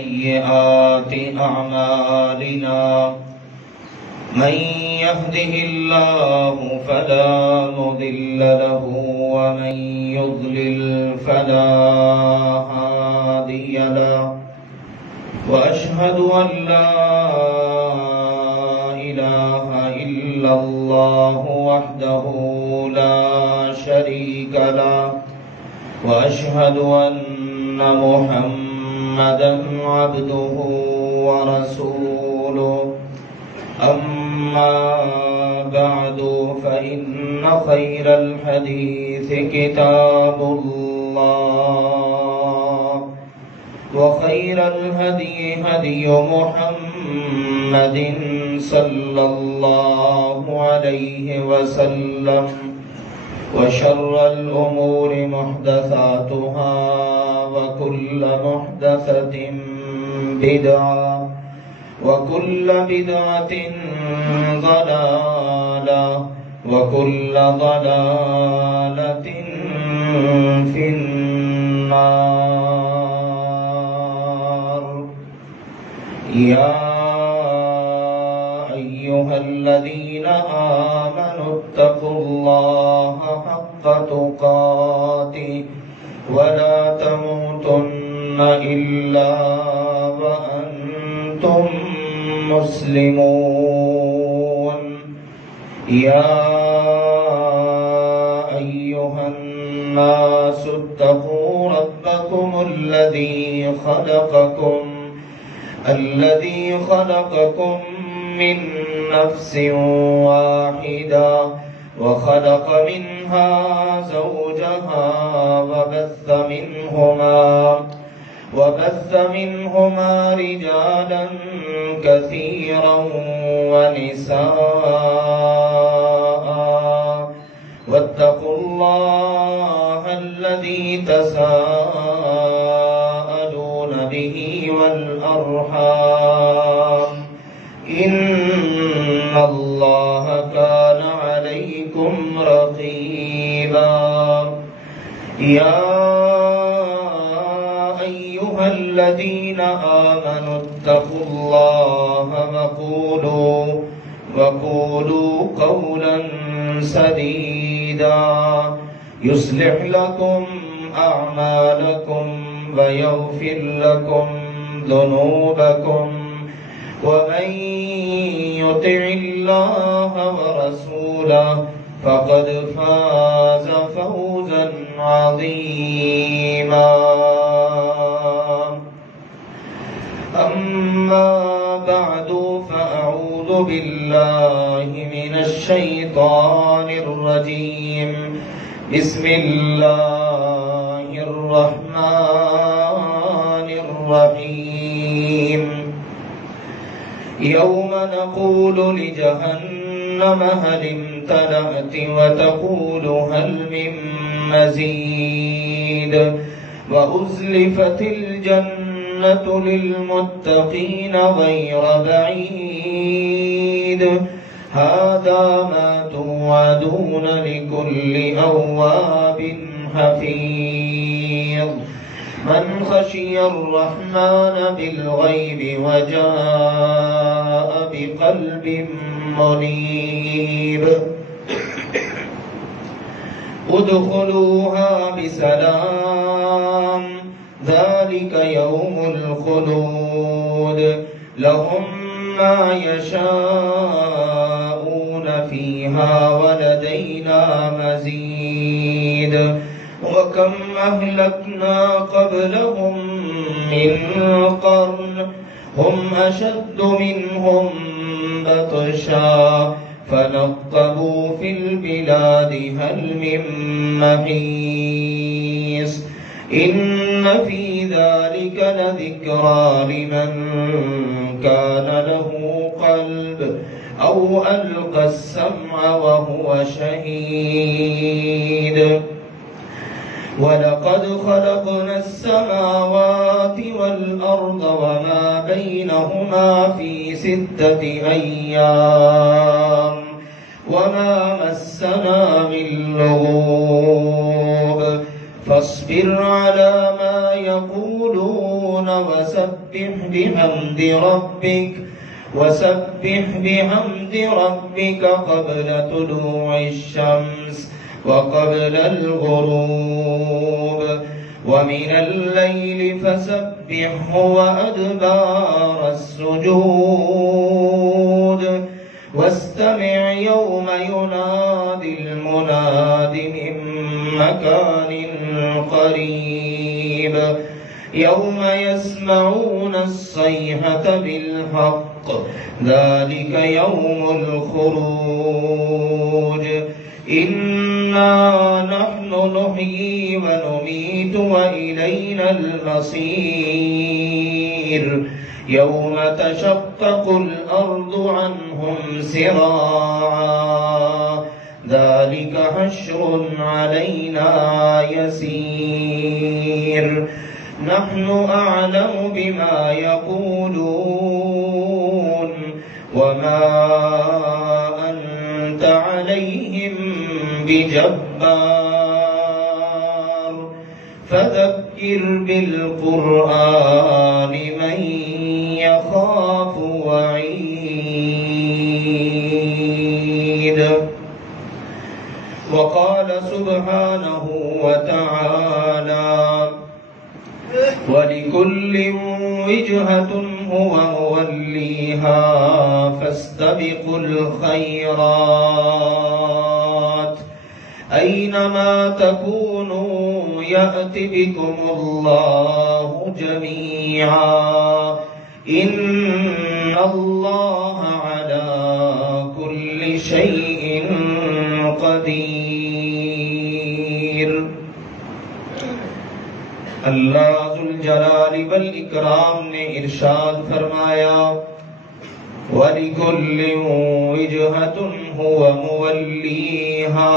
سيئات أعمالنا من يهده الله فلا مضل له ومن يضلل فلا هادي له وأشهد أن لا إله إلا الله وحده لا شريك له وأشهد أن محمدا عبده ورسوله أما بعد فإن خير الحديث كتاب الله وخير الهدي هدي محمد صلى الله عليه وسلم وشر الأمور محدثاتها وكل محدثة بدعة وكل بدعة ضلالة وكل ضلالة في النار. يا أيها الذين آمنوا اتقوا الله حق تقاته ولا تموتن إلا وأنتم مسلمون. يا أيها الناس اتقوا ربكم الذي خلقكم من نفس واحدة وخلق منها زوجها وبث منهما رجالا كثيرا ونساء واتقوا الله الذي تساءلون به والأرحام إن الله كان عليكم رقيبا. يا أيها الذين آمنوا اتقوا الله وقولوا قولا سديدا يصلح لكم أعمالكم ويغفر لكم ذنوبكم ومن يطع الله ورسوله فقد فاز فوزا عظيما. أما بعد فأعوذ بالله من الشيطان الرجيم. بسم الله الرحمن الرحيم. يوم نقول لجهنم هل امتلأت وتقول هل من مزيد وأزلفت الجنة للمتقين غير بعيد هذا ما توعدون لكل أواب حفيظ من خشي الرحمن بالغيب وجاء بقلب منيب ادخلوها بسلام ذلك يوم الخلود لهم ما يشاءون فيها ولدينا مزيد وكم أهلكنا قبلهم من قرن هم أشد منهم بطشا فنقبوا في البلاد هل من محيص إن في ذلك لذكرى لمن كان له قلب أو ألقى السمع وهو شهيد ولقد خلقنا السماوات والأرض وما بينهما في 6 أيام وما مسنا من لغوب فاصبر على ما يقولون يسمعون وسبح بحمد ربك قبل طلوع الشمس وقبل الغروب ومن الليل فسبحه وأدبار السجود واستمع يوم ينادي المناد من مكان قريب يوم يسمعون الصيحة بالحق ذلك يوم الخروج إنا نحن نحيي ونميت وإلينا المصير يوم تشقق الأرض عنهم سراعا ذلك حشر علينا يسير نحن أعلم بما يقولون وما أنت عليهم بجبار فذكر بالقرآن من يخاف وعيد وقال سبحانه وتعالى ولكل وجهة هو موليها فاستبقوا الخيرات أينما تكونوا يأت بكم الله جميعا إن الله على كل شيء قدير اللہ ذوالجلال والاکرام نے ارشاد فرمایا وَلِكُلِّ وِجْهَةٌ هُوَ مُوَلِّيهَا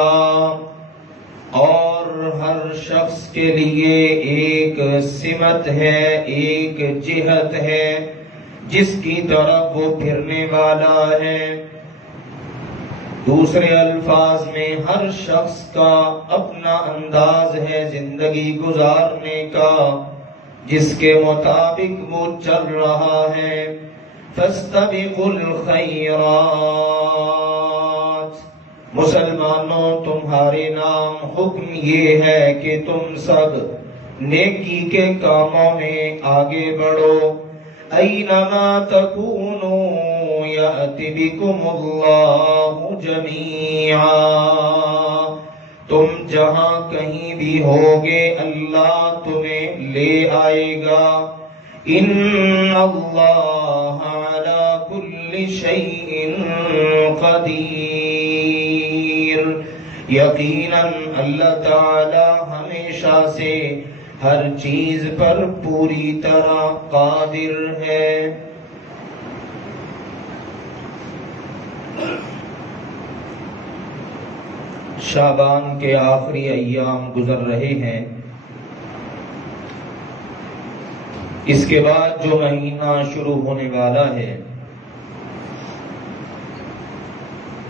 اور ہر شخص کے لیے ایک سمت ہے ایک جہت ہے جس کی طرف وہ پھرنے والا ہے دوسرے الفاظ میں ہر شخص کا اپنا انداز ہے زندگی گزارنے کا جس کے مطابق وہ چل رہا ہے فاستبقوا الخیرات مسلمانوں تمہارے نام حکم یہ ہے کہ تم سب نیکی کے کاموں میں آگے بڑھو اینما تکونوا یأتی بکم اللہ جمیعا تم جہاں کہیں بھی ہوگے اللہ تمہیں لے آئے گا ان اللہ علی کل شیء قدیر یقیناً اللہ تعالی ہمیشہ سے ہر چیز پر پوری طرح قادر ہے شعبان کے آخری ایام گزر رہے ہیں اس کے بعد جو مہینہ شروع ہونے والا ہے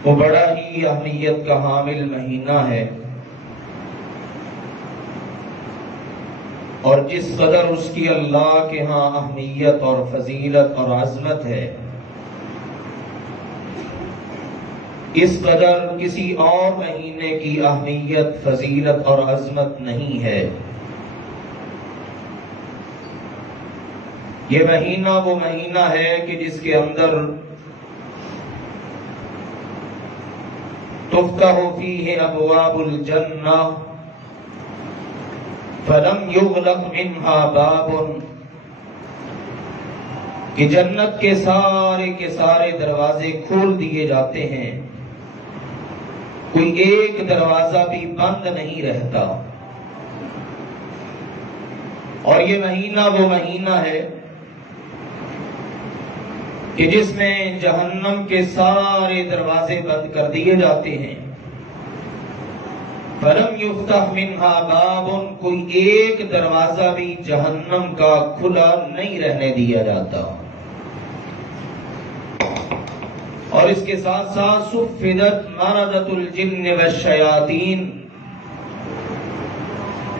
وہ بڑا ہی اہمیت کا حامل مہینہ ہے اور جس قدر اس کی اللہ کے ہاں اہمیت اور فضیلت اور عظمت ہے اس قدر کسی اور مہینے کی اہمیت فضیلت اور عظمت نہیں ہے یہ مہینہ وہ مہینہ ہے کہ جس کے اندر تفتح فیہ ابواب الجنہ فلم یغلق منہا باب کہ جنت کے سارے دروازے کھول دیے جاتے ہیں کوئی ایک دروازہ بھی بند نہیں رہتا اور یہ مہینہ وہ مہینہ ہے کہ جس میں جہنم کے سارے دروازے بند کر دیے جاتے ہیں فلم یفتح منہا باب کوئی ایک دروازہ بھی جہنم کا کھلا نہیں رہنے دیا جاتا اور اس کے ساتھ ساتھ صفدت مردۃ الجن والشیاطین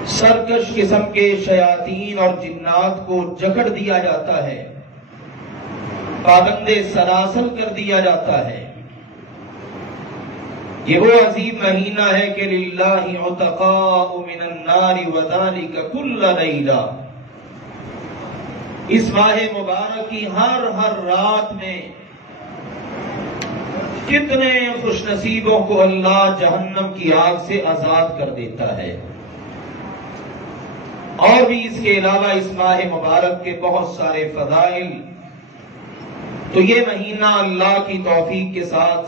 سرکش قسم کے شیاطین اور جنات کو جکڑ دیا جاتا ہے، پابند سلاسل کر دیا جاتا ہے۔ یہ وہ عظیم مہینہ ہے کہ للہ عتقاء من النار وذلک کل لیلہ۔ اس ماہ مبارک کی ہر رات میں کتنے خوش نصیبوں کو اللہ جہنم کی آگ سے آزاد کر دیتا ہے۔ اور بھی اس کے علاوہ اس ماہ مبارک کے بہت سارے فضائل۔ تو یہ مہینہ اللہ کی توفیق کے ساتھ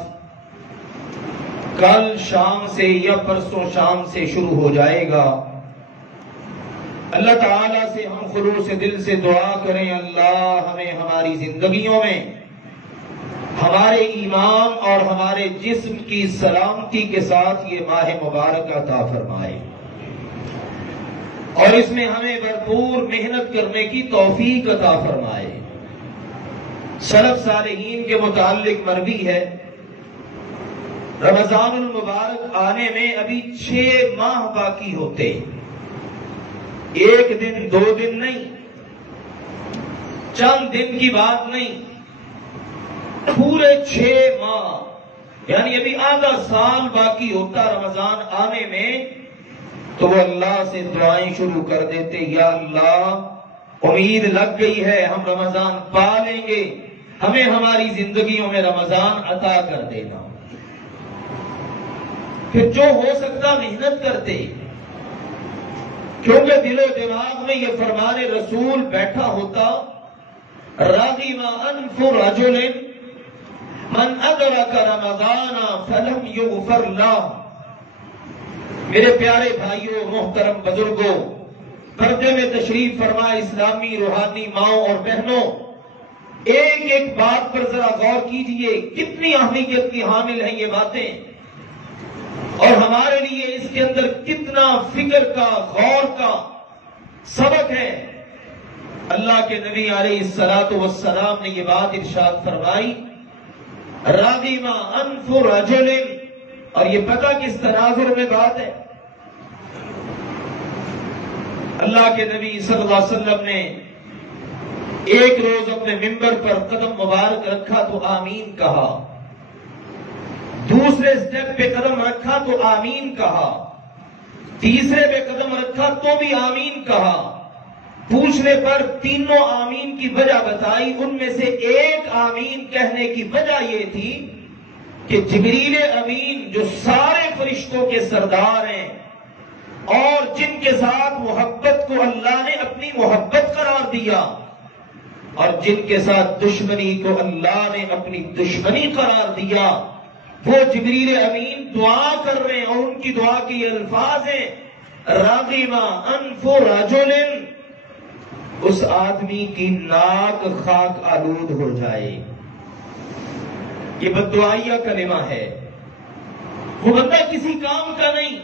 کل شام سے یا پرسوں شام سے شروع ہو جائے گا۔ اللہ تعالیٰ سے ہم خلوص دل سے دعا کریں، اللہ ہمیں ہماری زندگیوں میں ہمارے ایمان اور ہمارے جسم کی سلامتی کے ساتھ یہ ماہ مبارک عطا فرمائے، اور اس میں ہمیں بھرپور محنت کرنے کی توفیق عطا فرمائے۔ سلف صالحین کے متعلق مروی ہے، رمضان المبارک آنے میں ابھی 6 ماہ باقی ہوتے، 1 دن 2 دن نہیں، چند دن کی بات نہیں، پورے 6 ماہ، یعنی ابھی آدھا سال باقی ہوتا رمضان آنے میں، تو وہ اللہ سے دعائیں شروع کر دیتے، یا اللہ امید لگ گئی ہے ہم رمضان پا لیں گے، ہمیں ہماری زندگیوں میں رمضان عطا کر دینا۔ پھر جو ہو سکتا محنت کرتے، کیونکہ دل و دماغ میں یہ فرمان رسول بیٹھا ہوتا، رغم انف رجل من ادرک رمضان فلم یغفر لہ۔ میرے پیارے بھائیوں، محترم بزرگوں، پردے میں تشریف فرما اسلامی روحانی ماؤں اور بہنوں، ایک بات پر ذرا غور کیجئے، کتنی اہمیت کی حامل ہیں یہ باتیں، اور ہمارے لیے اس کے اندر کتنا فکر کا، غور کا سبق ہے۔ اللہ کے نبی علیہ الصلوۃ والسلام نے یہ بات ارشاد فرمائی، راغم انف رجل، اور یہ پتہ کس تناظر میں بات ہے؟ اللہ کے نبی صلی اللہ علیہ وسلم نے ایک روز اپنے منبر پر قدم مبارک رکھا تو آمین کہا، دوسرے سٹیپ پہ قدم رکھا تو آمین کہا، تیسرے پہ قدم رکھا تو بھی آمین کہا۔ پوچھنے پر تینوں آمین کی وجہ بتائی، ان میں سے ایک آمین کہنے کی وجہ یہ تھی کہ جبریل امین جو سارے فرشتوں کے سردار ہیں اور جن کے ساتھ محبت کو اللہ نے اپنی محبت قرار دیا اور جن کے ساتھ دشمنی کو اللہ نے اپنی دشمنی قرار دیا، وہ جبریل امین دعا کر رہے ہیں، اور ان کی دعا کے یہ الفاظ ہیں، راغم انف رجل، اس آدمی کی ناک خاک آلود ہو جائے۔ یہ بددعائیہ کلمہ ہے، وہ بندہ کسی کام کا نہیں۔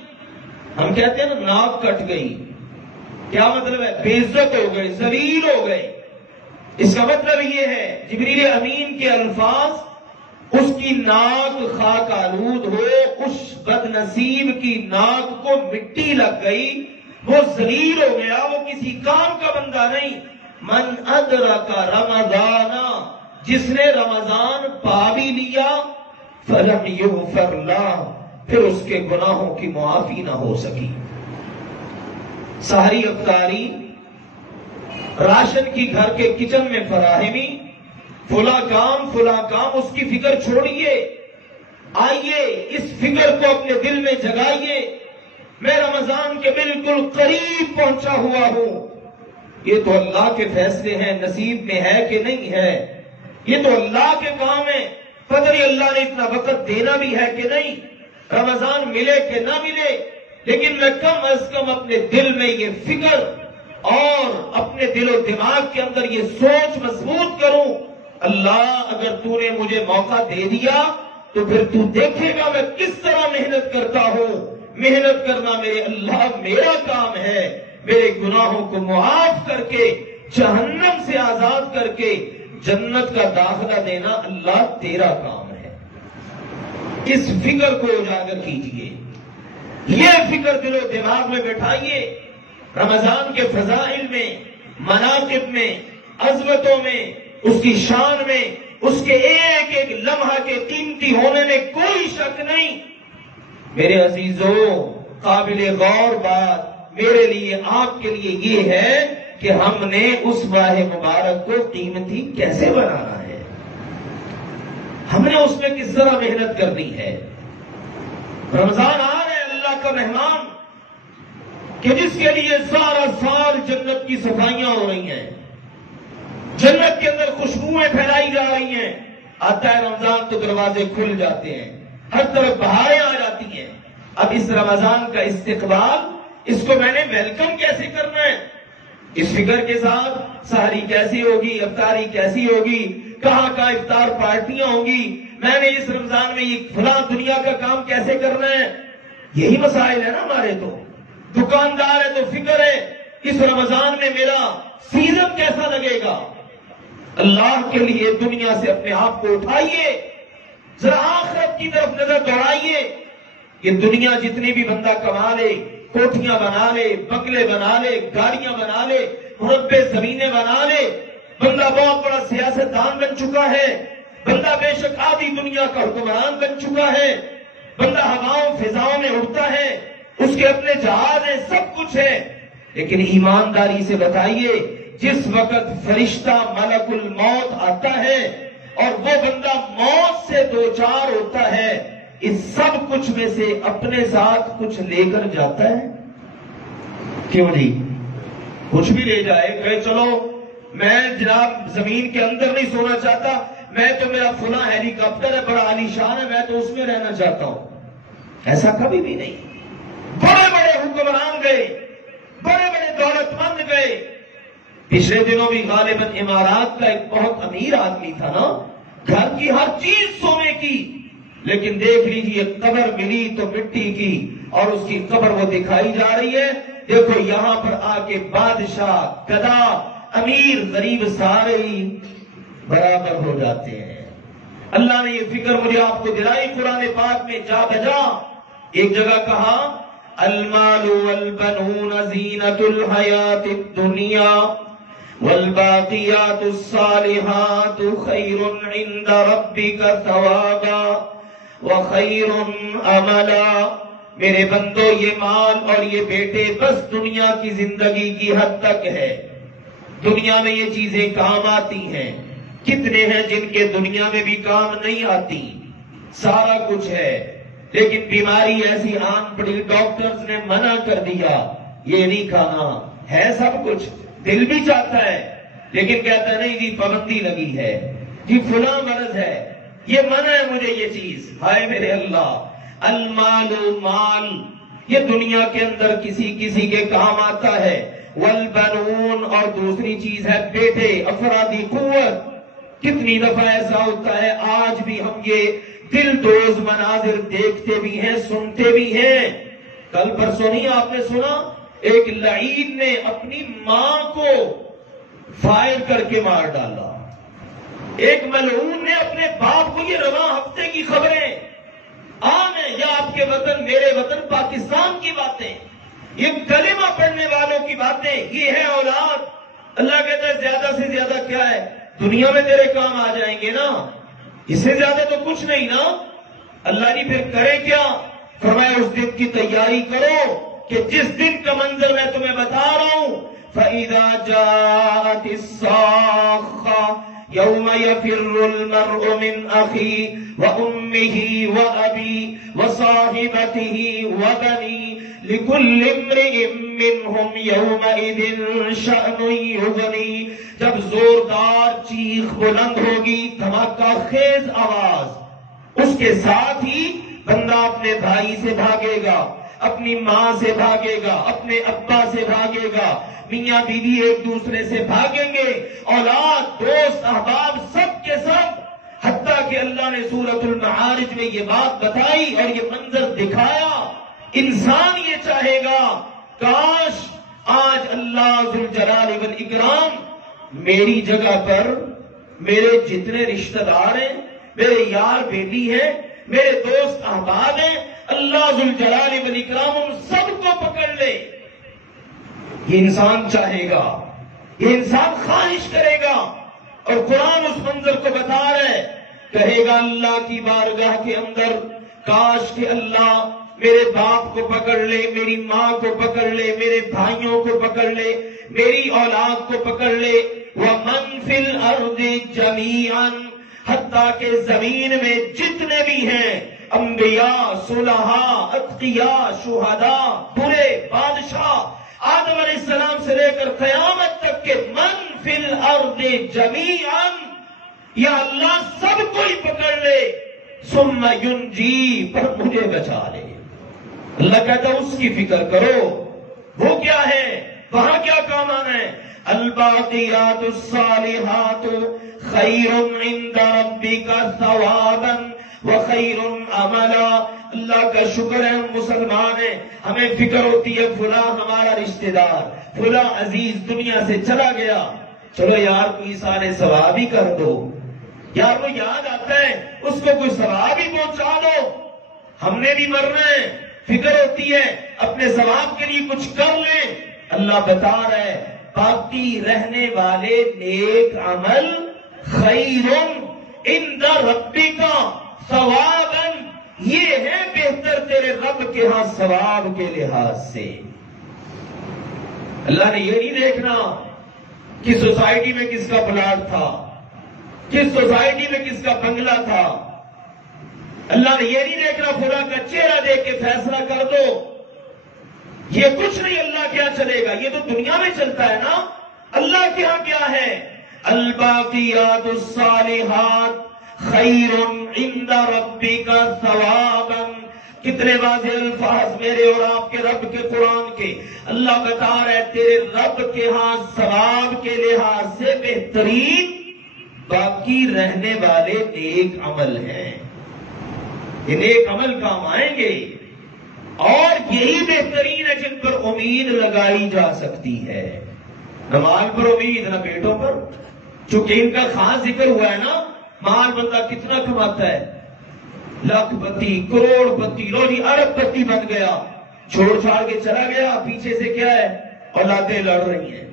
ہم کہتے ہیں نا ناک کٹ گئی، کیا مطلب ہے؟ بے عزت ہو گئے، ذلیل ہو گئے۔ اس کا مطلب یہ ہے جبریل امین کے الفاظ، اس کی ناک خاک آلود ہو، اس بد نصیب کی ناک کو مٹی لگ گئی، وہ ذلیل ہو گیا، وہ کسی کام کا بندہ نہیں۔ من ادرک رمضان، جس نے رمضان پا بھی لیا، فلم یغفر لہ، پھر اس کے گناہوں کی معافی نہ ہو سکی۔ سحری افطاری، راشن کی گھر کے کچن میں فراہمی، فلاں کام، اس کی فکر چھوڑیے، آئیے اس فکر کو اپنے دل میں جگائیے، میں رمضان کے بالکل قریب پہنچا ہوا ہوں۔ یہ تو اللہ کے فیصلے ہیں، نصیب میں ہے کہ نہیں ہے، یہ تو اللہ کے کام ہے، پتہ نہیں اللہ نے اتنا وقت دینا بھی ہے کہ نہیں، رمضان ملے کہ نہ ملے، لیکن میں کم از کم اپنے دل میں یہ فکر اور اپنے دل و دماغ کے اندر یہ سوچ مضبوط کروں، اللہ اگر تو نے مجھے موقع دے دیا تو پھر تو دیکھے گا میں کس طرح محنت کرتا ہوں۔ محنت کرنا میرے اللہ میرا کام ہے، میرے گناہوں کو معاف کر کے، جہنم سے آزاد کر کے جنت کا داخلہ دینا اللہ تیرا کام ہے۔ اس فکر کو اجاگر کیجئے، یہ فکر دل و دماغ میں بٹھائیے رمضان کے فضائل میں، مناقب میں، عظمتوں میں، اس کی شان میں، اس کے ایک ایک لمحہ کے قیمتی ہونے میں کوئی شک نہیں۔ میرے عزیزوں، قابل غور بات میرے لیے، آپ کے لیے یہ ہے کہ ہم نے اس ماہ مبارک کو قیمتی کیسے بنانا ہے، ہم نے اس میں کس طرح محنت کرنی ہے۔ رمضان آ رہا ہے، اللہ کا مہمان کہ جس کے لیے سارا سال جنت کی صفائیاں ہو رہی ہیں، جنت کے اندر خوشبوئیں پھیلائی جا رہی ہیں۔ آتا ہے رمضان تو دروازے کھل جاتے ہیں، ہر طرف بہاریں آ جاتی ہیں۔ اب اس رمضان کا استقبال، اس کو میں نے ویلکم کیسے کرنا ہے، اس فکر کے ساتھ سحری کیسی ہوگی، افطاری کیسی ہوگی، کہاں کہاں افطار پارٹیاں ہوں گی، میں نے اس رمضان میں یہ فلاں دنیا کا کام کیسے کرنا ہے، یہی مسائل ہے نا ہمارے۔ تو دکاندار ہے تو فکر ہے اس رمضان میں میرا سیزن کیسا لگے گا۔ اللہ کے لیے دنیا سے اپنے آپ کو اٹھائیے، ذرا آخرت کی طرف نظر دوڑائیے۔ یہ دنیا جتنی بھی بندہ کما لے، کوٹھیاں بنا لے، بنگلے بنا لے، گاڑیاں بنا لے، مربع زمینیں بنا لے، بندہ بہت بڑا سیاستدان بن چکا ہے، بندہ بے شک آدھی دنیا کا حکمران بن چکا ہے، بندہ ہواؤں فضاؤں میں اڑتا ہے، اس کے اپنے جہاز ہیں، سب کچھ ہے، لیکن ایمانداری سے بتائیے جس وقت فرشتہ ملک الموت آتا ہے اور وہ بندہ موت سے دوچار ہوتا ہے، اس سب کچھ میں سے اپنے ساتھ کچھ لے کر جاتا ہے؟ کیوں نہیں؟ کچھ بھی لے جائے، کہ چلو میں جناب زمین کے اندر نہیں سونا چاہتا، میں تو میرا فلاں ہیلی کاپٹر ہے، بڑا عالی شان ہے، میں تو اس میں رہنا چاہتا ہوں۔ ایسا کبھی بھی نہیں۔ بڑے بڑے حکمران گئے، بڑے بڑے دولت مند گئے۔ پچھلے دنوں بھی غالباً امارات کا ایک بہت امیر آدمی تھا نا، گھر کی ہر چیز سونے کی، لیکن دیکھ لیجیے قبر ملی تو مٹی کی، اور اس کی قبر وہ دکھائی جا رہی ہے۔ دیکھو یہاں پر آ کے بادشاہ، گدا، امیر، غریب سارے ہی برابر ہو جاتے ہیں۔ اللہ نے یہ فکر مجھے آپ کو دلائی قرآن پاک میں جا بجا۔ ایک جگہ کہا المال والبنون زینۃ الحیات الدنیا والباقیات الصالحات خیر عند ربک ثوابا وخیر عملا۔ میرے بندو، یہ مال اور یہ بیٹے بس دنیا کی زندگی کی حد تک ہے۔ دنیا میں یہ چیزیں کام آتی ہیں، کتنے ہیں جن کے دنیا میں بھی کام نہیں آتی، سارا کچھ ہے، لیکن بیماری ایسی آن پڑی، ڈاکٹرز نے منع کر دیا یہ نہیں کھانا، ہے سب کچھ، دل بھی چاہتا ہے، لیکن کہتا نہیں جی پابندی لگی ہے، جی فلاں مرض ہے، یہ منع ہے مجھے یہ چیز۔ ہائے میرے اللہ، المال مال یہ دنیا کے اندر کسی کسی کے کام آتا ہے، والبنون اور دوسری چیز ہے بیٹے، افرادی قوت۔ کتنی دفعہ ایسا ہوتا ہے آج بھی ہم یہ دل دوز مناظر دیکھتے بھی ہیں، سنتے بھی ہیں۔ کل پرسوں نہیں آپ نے سنا ایک لعین نے اپنی ماں کو فائر کر کے مار ڈالا، ایک ملعون نے اپنے باپ کو، یہ رواں ہفتے کی خبریں عام ہیں، یا آپ کے وطن میرے وطن پاکستان کی باتیں، یہ کلمہ پڑھنے والوں کی باتیں، یہ ہے اولاد۔ اللہ کہتا ہے زیادہ سے زیادہ کیا ہے، دنیا میں تیرے کام آ جائیں گے نا، اس سے زیادہ تو کچھ نہیں نا۔ اللہ جی پھر کرے کیا؟ فرمایا اس دن کی تیاری کرو کہ جس دن کا منظر میں تمہیں بتا رہا ہوں، فَإِذَا جَاءَتِ الصَّاخَّةُ يَوْمَ يَفِرُّ الْمَرْءُ مِنْ أَخِيهِ وَأُمِّهِ وَأَبِيهِ وَصَاحِبَتِهِ وَبَنِيهِ لِكُلِّ امْرِئٍ مِّنْهُمْ يَوْمَئِذٍ شَأْنٌ يُغْنِيهِ۔ جب زوردار چیخ بلند ہوگی، دھماکہ خیز آواز، اس کے ساتھ ہی بندہ اپنے بھائی سے بھاگے گا، اپنی ماں سے بھاگے گا، اپنے ابا سے بھاگے گا، میاں بیوی ایک دوسرے سے بھاگیں گے، اولاد، دوست، احباب، سب کے سب، حتیٰ کہ اللہ نے سورۃ المعارج میں یہ بات بتائی اور یہ منظر دکھایا۔ انسان یہ چاہے گا کاش آج اللہ ذوالجلال والاکرام میری جگہ پر میرے جتنے رشتہ دار ہیں، میرے یار بیٹی ہیں، میرے دوست احباب ہیں، اللہ ذوالجلال والاکرام ان سب کو پکڑ لے، یہ انسان چاہے گا، یہ انسان خواہش کرے گا، اور قرآن اس منظر کو بتا رہے، کہے گا اللہ کی بارگاہ کے اندر کاش کہ اللہ میرے باپ کو پکڑ لے، میری ماں کو پکڑ لے، میرے بھائیوں کو پکڑ لے، میری اولاد کو پکڑ لے، وَمَن فِي الْأَرْضِ جَمِيعًا، حتیٰ کہ زمین میں جتنے بھی ہیں انبیاء، صلحاء، اتقیاء، شہداء، برے بادشاہ، آدم علیہ السلام سے لے کر قیامت تک کے من فی الارض جمیعا، یا اللہ سب کو ہی پکڑ لے، ثم ینجی، پر مجھے بچا لے۔ اللہ کہتا ہے اس کی فکر کرو، وہ کیا ہے، وہاں کیا کام آنا ہے؟ الباقیات الصالحات خیر عند ربک ثوابا وخیر عملا۔ اللہ کا شکر ہے ہم مسلمان ہیں، ہمیں فکر ہوتی ہے فلاں ہمارا رشتہ دار، فلاں عزیز دنیا سے چلا گیا، چلو یار کوئی سارے ثواب ہی کر دو، یار وہ یاد آتا ہے اس کو کوئی ثواب ہی پہنچا دو، ہم نے بھی مرنا ہے، فکر ہوتی ہے اپنے ثواب کے لیے کچھ کر لیں۔ اللہ بتا رہا ہے باقی رہنے والے نیک عمل خیر عند ربک ثوابا، یہ ہے بہتر تیرے رب کے ہاں ثواب کے لحاظ سے۔ اللہ نے یہ نہیں دیکھنا کہ سوسائٹی میں کس کا پلاٹ تھا، کس سوسائٹی میں کس کا بنگلہ تھا، اللہ نے یہ نہیں دیکھنا فلاں کا چہرہ دیکھ کے فیصلہ کر دو، یہ کچھ نہیں۔ اللہ کیا چلے گا، یہ تو دنیا میں چلتا ہے نا، اللہ کے ہاں کیا ہے؟ الباقیات الصالحات خیر عند ربک ثوابا۔ کتنے واضح الفاظ میرے اور آپ کے رب کے قرآن کے، اللہ بتا رہا ہے تیرے رب کے ہاں ثواب کے لحاظ سے بہترین باقی رہنے والے نیک عمل ہیں، یہ نیک عمل کام آئیں گے، اور یہی بہترین ہے جن پر امید لگائی جا سکتی ہے۔ نہ مال پر امید، نہ بیٹوں پر، چونکہ ان کا خاص ذکر ہوا ہے نا، مال بندہ کتنا کماتا ہے، لاکھ پتی، کروڑ پتی، لو جی ارب پتی بن گیا، چھوڑ چھاڑ کے چلا گیا، پیچھے سے کیا ہے، اولادیں لڑ رہی ہیں۔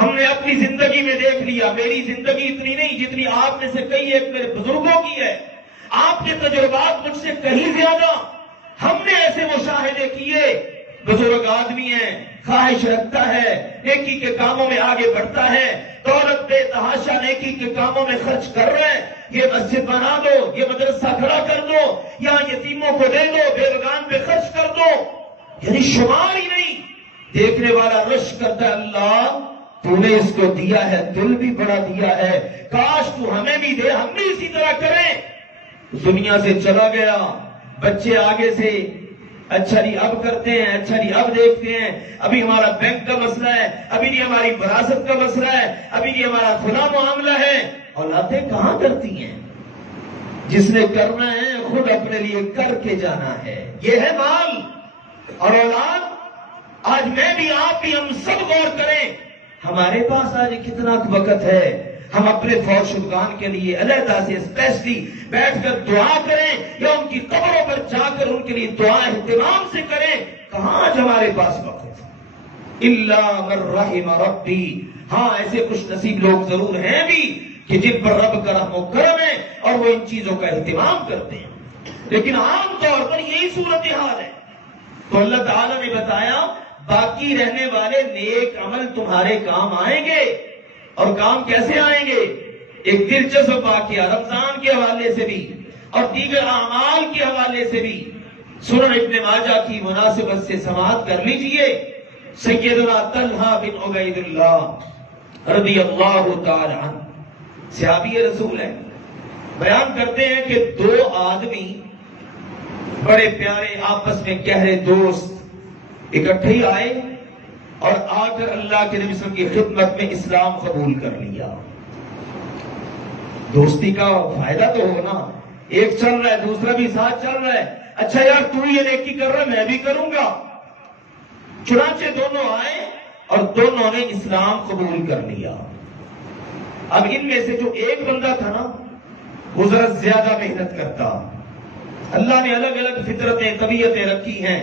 ہم نے اپنی زندگی میں دیکھ لیا، میری زندگی اتنی نہیں جتنی آپ میں سے کئی ایک میرے بزرگوں کی ہے، آپ کے تجربات مجھ سے کہیں زیادہ، ہم نے ایسے مشاہدے کیے، بزرگ آدمی ہیں، خواہش رکھتا ہے، نیکی کے کاموں میں آگے بڑھتا ہے، دولت بے تحاشا نیکی کے کاموں میں خرچ کر رہے ہیں، یہ مسجد بنا دو، یہ مدرسہ کھڑا کر دو، یہاں یتیموں کو دے دو، بے لگان پہ خرچ کر دو، یعنی شمار ہی نہیں۔ دیکھنے والا رش کرتا ہے اللہ تو نے اس کو دیا ہے، دل بھی بڑا دیا ہے، کاش تو ہمیں بھی دے، ہم بھی اسی طرح کریں۔ دنیا سے چلا گیا، بچے آگے سے اچھا جی اب کرتے ہیں، اچھا جی اب دیکھتے ہیں، ابھی ہمارا بینک کا مسئلہ ہے، ابھی جی ہماری وراثت کا مسئلہ ہے، ابھی جی ہمارا کھلا معاملہ ہے۔ اولادیں کہاں کرتی ہیں؟ جس نے کرنا ہے خود اپنے لیے کر کے جانا ہے، یہ ہے مال اور اولاد۔ آج میں بھی آپ بھی ہم سب غور کریں، ہمارے پاس آج کتنا وقت ہے، ہم اپنے فوت شدگان کے لیے علیحدہ سے اسپیشلی بیٹھ کر دعا کریں، یا ان کی قبروں پر جا کر ان کے لیے دعا اہتمام سے کریں، کہاں آج ہمارے پاس وقت ہے؟ الا من رحم ربی، ہاں ایسے خوش نصیب لوگ ضرور ہیں بھی کہ جن پر رب کا رحم و کرم ہے اور وہ ان چیزوں کا اہتمام کرتے ہیں، لیکن عام طور پر یہی صورتحال ہے۔ تو اللہ تعالیٰ نے بتایا باقی رہنے والے نیک عمل تمہارے کام آئیں گے، اور کام کیسے آئیں گے؟ ایک دلچسپ واقعہ رمضان کے حوالے سے بھی اور دیگر اعمال کے حوالے سے بھی سنن ابن ماجہ کی مناسبت سے سماعت کر لیجئے۔ سیدنا طلحہ بن عبید اللہ رضی اللہ تعالی عنہ صحابی رسول ہیں، بیان کرتے ہیں کہ دو آدمی بڑے پیارے آپس میں گہرے دوست اکٹھے ہی آئے اور آ کر اللہ کے نبی صلی اللہ علیہ وسلم کی خدمت میں اسلام قبول کر لیا۔ دوستی کا فائدہ تو ہونا، ایک چل رہا ہے دوسرا بھی ساتھ چل رہا ہے، اچھا یار تو یہ نیکی کر رہا ہے میں بھی کروں گا۔ چنانچہ دونوں آئے اور دونوں نے اسلام قبول کر لیا۔ اب ان میں سے جو ایک بندہ تھا نا وہ ذرا زیادہ محنت کرتا، اللہ نے الگ الگ فطرتیں طبیعتیں رکھی ہیں،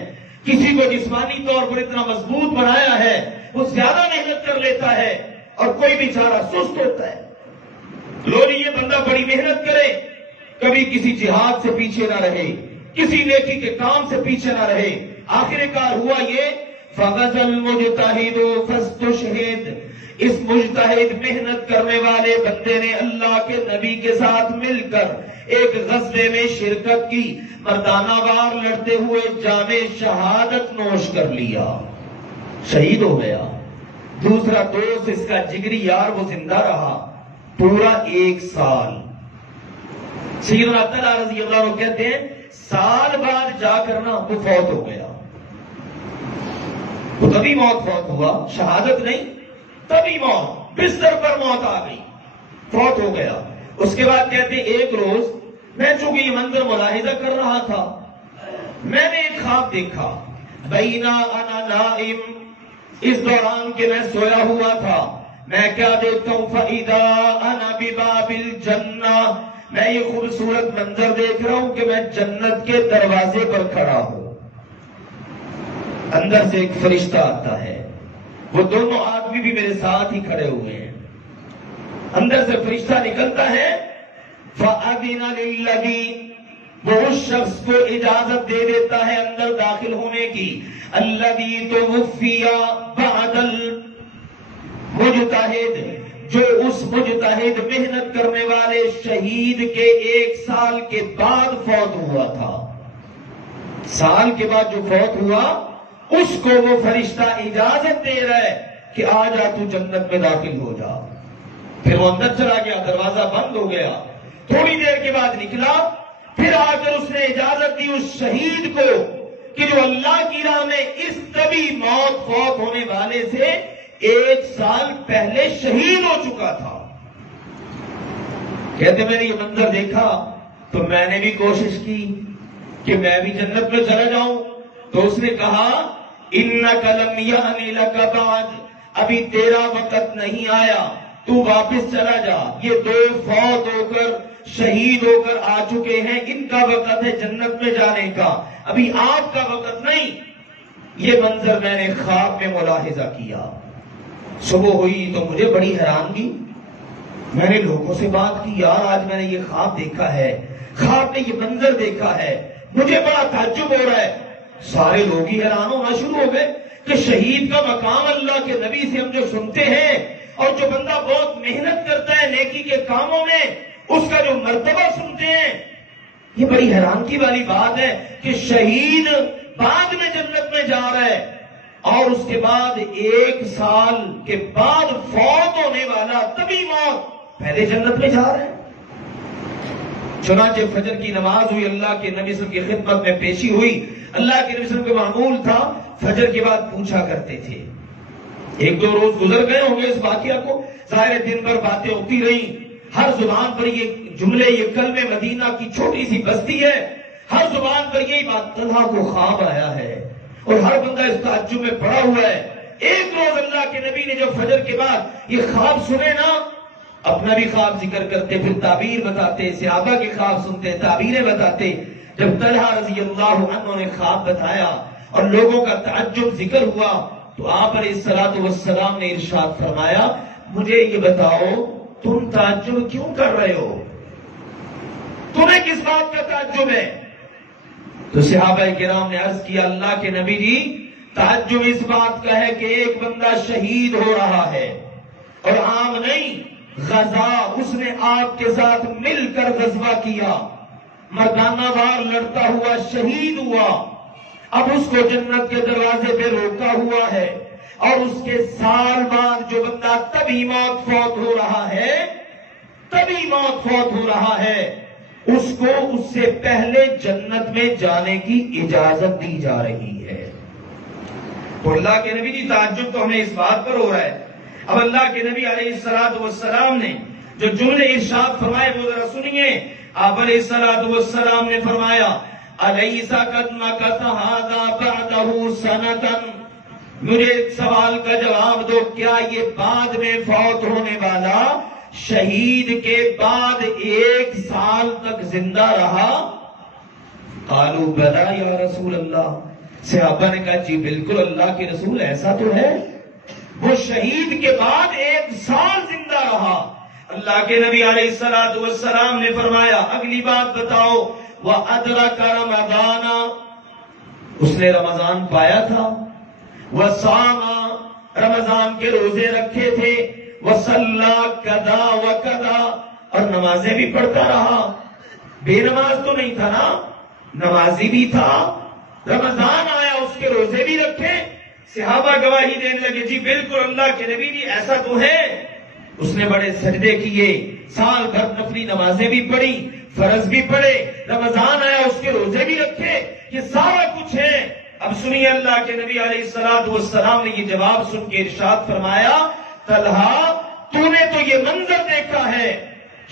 کسی کو جسمانی طور پر اتنا مضبوط بنایا ہے وہ زیادہ محنت کر لیتا ہے اور کوئی بیچارہ سست ہوتا ہے. لو جی یہ بندہ بڑی محنت کرے, کبھی کسی جہاد سے پیچھے نہ رہے, کسی نیکی کے کام سے پیچھے نہ رہے, آخر کار ہوا یہ فَغَزَ الْمُجْتَهِدُ فَاسْتُشْهِدَ, اس مجتہد محنت کرنے والے بندے نے اللہ کے نبی کے ساتھ مل کر ایک غزوے میں شرکت کی, مردانہ وار لڑتے ہوئے جام شہادت نوش کر لیا, شہید ہو گیا. دوسرا دوست اس کا جگری یار وہ زندہ رہا پورا 1 سال. سیدنا عبداللہ رضی اللہ عنہ کہتے ہیں سال بعد جا کر نا وہ فوت ہو گیا. وہ تبھی موت فوت ہوا, شہادت نہیں, تبھی موت, بستر پر موت آ گئی, فوت ہو گیا. اس کے بعد کہتے ہیں ایک روز میں چونکہ یہ منظر ملاحظہ کر رہا تھا, میں نے ایک خواب دیکھا, بینا انا نائم, اس دوران کہ میں سویا ہوا تھا, میں کیا دیکھتا ہوں فَإِذَا أَنَا بِبَابِ الْجَنَّةِ, میں یہ خوبصورت منظر دیکھ رہا ہوں کہ میں جنت کے دروازے پر کھڑا ہوں. اندر سے ایک فرشتہ آتا ہے, وہ دونوں آدمی بھی میرے ساتھ ہی کھڑے ہوئے ہیں. اندر سے فرشتہ نکلتا ہے, فَأَذِنَ لِلَّذِي, وہ اس شخص کو اجازت دے دیتا ہے اندر داخل ہونے کی, الَّذِي تُوفِّيَ بَعْدَ الْمُجْتَهِدِ, جو اس مجتہد محنت کرنے والے شہید کے 1 سال کے بعد فوت ہوا تھا. سال کے بعد جو فوت ہوا اس کو وہ فرشتہ اجازت دے رہا ہے کہ آ جا تو جنت میں داخل ہو جا. پھر وہ اندر چلا گیا, دروازہ بند ہو گیا. تھوڑی دیر کے بعد نکلا, پھر آ کر اس نے اجازت دی اس شہید کو کہ جو اللہ کی راہ میں اس طبی موت فوت ہونے والے سے 1 سال پہلے شہید ہو چکا تھا. کہتے میں نے یہ منظر دیکھا تو میں نے بھی کوشش کی کہ میں بھی جنت میں چلا جاؤں. تو اس نے کہا اِنَّكَ لَمْ يَأْنِ لَكَ بَعْدَ, ابھی تیرا وقت نہیں آیا, تو واپس چلا جا. یہ 2 فوت ہو کر شہید ہو کر آ چکے ہیں, ان کا وقت ہے جنت میں جانے کا, ابھی آپ کا وقت نہیں. یہ منظر میں نے خواب میں ملاحظہ کیا. صبح ہوئی تو مجھے بڑی حیرانگی, میں نے لوگوں سے بات کی, یار آج میں نے یہ خواب دیکھا ہے, خواب میں یہ منظر دیکھا ہے, مجھے بڑا تعجب ہو رہا ہے. سارے لوگ ہی حیران ہونا شروع ہو گئے کہ شہید کا مقام اللہ کے نبی سے ہم جو سنتے ہیں, اور جو بندہ بہت محنت کرتا ہے نیکی کے کاموں میں, اس کا جو مرتبہ سنتے ہیں, یہ بڑی حیرانگی والی بات ہے کہ شہید بعد میں جنت میں جا رہا ہے, اور اس کے بعد 1 سال کے بعد فوت ہونے والا تبھی موت پہلے جنت میں جا رہا ہے. چنانچہ فجر کی نماز ہوئی, اللہ کے نبی صلی اللہ علیہ وسلم کی خدمت میں پیشی ہوئی. اللہ کے نبی صلی اللہ علیہ وسلم کا معمول تھا فجر کے بعد پوچھا کرتے تھے. 1-2 روز گزر گئے ہوں گے اس واقعہ کو, ظاہر دن بھر باتیں ہوتی رہیں, ہر زبان پر یہ جملے, یہ کلمے, مدینہ کی چھوٹی سی بستی ہے, ہر زبان پر یہی بات, طلحہ کو خواب آیا ہے, اور ہر بندہ اس تعجب میں پڑا ہوا ہے. ایک روز اللہ کے نبی نے جب فجر کے بعد یہ خواب سنے نا, اپنا بھی خواب ذکر کرتے, پھر تعبیر بتاتے, صحابہ کے خواب سنتے, تعبیریں بتاتے. جب طلحہ رضی اللہ عنہ نے خواب بتایا اور لوگوں کا تعجب ذکر ہوا, تو آپ علیہ الصلوۃ والسلام نے ارشاد فرمایا, مجھے یہ بتاؤ تم تعجب کیوں کر رہے ہو, تمہیں کس بات کا تعجب ہے؟ تو صحابہ کرام نے عرض کیا, اللہ کے نبی جی تعجب اس بات کا ہے کہ ایک بندہ شہید ہو رہا ہے, اور عام نہیں, غزا, اس نے آپ کے ساتھ مل کر غزوہ کیا, مردانہ وار لڑتا ہوا شہید ہوا, اب اس کو جنت کے دروازے پہ روکا ہوا ہے, اور اس کے سال بعد جو بندہ تبھی موت فوت ہو رہا ہے, تبھی موت فوت ہو رہا ہے, اس کو اس سے پہلے جنت میں جانے کی اجازت دی جا رہی ہے. تو اللہ کے نبی جی تعجب تو ہمیں اس بات پر ہو رہا ہے. اب اللہ کے نبی علیہ الصلوۃ والسلام نے جو جملے ارشاد فرمائے وہ ذرا سنیے. آپ علیہ الصلوۃ والسلام نے فرمایا, الیس قد مکث ھذا بعدہ سنۃ, مجھے سوال کا جواب دو, کیا یہ بعد میں فوت ہونے والا شہید کے بعد 1 سال تک زندہ رہا؟ قالوا بلا یا رسول اللہ, صحابہ نے کہا جی بالکل اللہ کے رسول ایسا تو ہے. وہ شہید کے بعد 1 سال زندہ رہا. اللہ کے نبی علیہ الصلوۃ والسلام نے فرمایا اگلی بات بتاؤ. وَأَدْرَكَ رَمَضَانَ، اس نے رمضان پایا تھا. وَصَامَ، رمضان کے روزے رکھے تھے. وَصَلَّى كَذَا وَكَذَا، اور نمازیں بھی پڑھتا رہا. بے نماز تو نہیں تھا نا، نمازی بھی تھا. رمضان آیا اس کے روزے بھی رکھے. صحابہ گواہی دینے لگے جی بالکل اللہ کے نبی جی ایسا تو ہے. اس نے بڑے سجدے کیے، سال بھر نفلی نمازیں بھی پڑھی، فرض بھی پڑھے، رمضان آیا اس کے روزے بھی رکھے، یہ سارا کچھ ہے. اب سنیے اللہ کے نبی علیہ الصلوۃ والسلام نے یہ جواب سن کے ارشاد فرمایا طلحہ تو نے تو یہ منظر دیکھا ہے،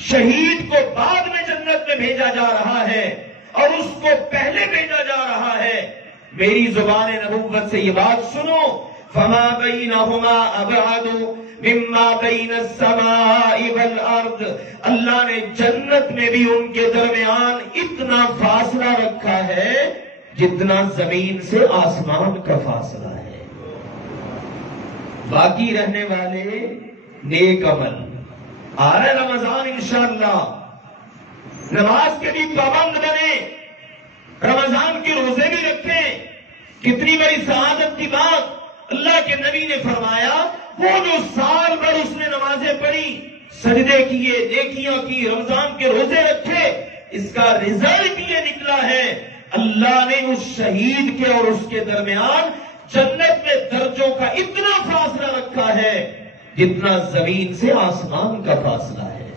شہید کو بعد میں جنت میں بھیجا جا رہا ہے اور اس کو پہلے بھیجا جا رہا ہے. میری زبان نبوت سے یہ بات سنو. فما بینہما ابعد مما بین السماء والارض، اللہ نے جنت میں بھی ان کے درمیان اتنا فاصلہ رکھا ہے جتنا زمین سے آسمان کا فاصلہ ہے. باقی رہنے والے نیک عمل. آ رہا ہے رمضان انشاءاللہ، نماز کے بھی پابند بنے، رمضان کے روزے بھی رکھیں. کتنی بڑی سعادت کی بات. اللہ کے نبی نے فرمایا وہ جو سال بھر اس نے نمازیں پڑھی، سجدے کیے، نیکیاں کی، رمضان کے روزے رکھے، اس کا رزلٹ یہ نکلا ہے اللہ نے اس شہید کے اور اس کے درمیان جنت میں درجوں کا اتنا فاصلہ رکھا ہے جتنا زمین سے آسمان کا فاصلہ ہے.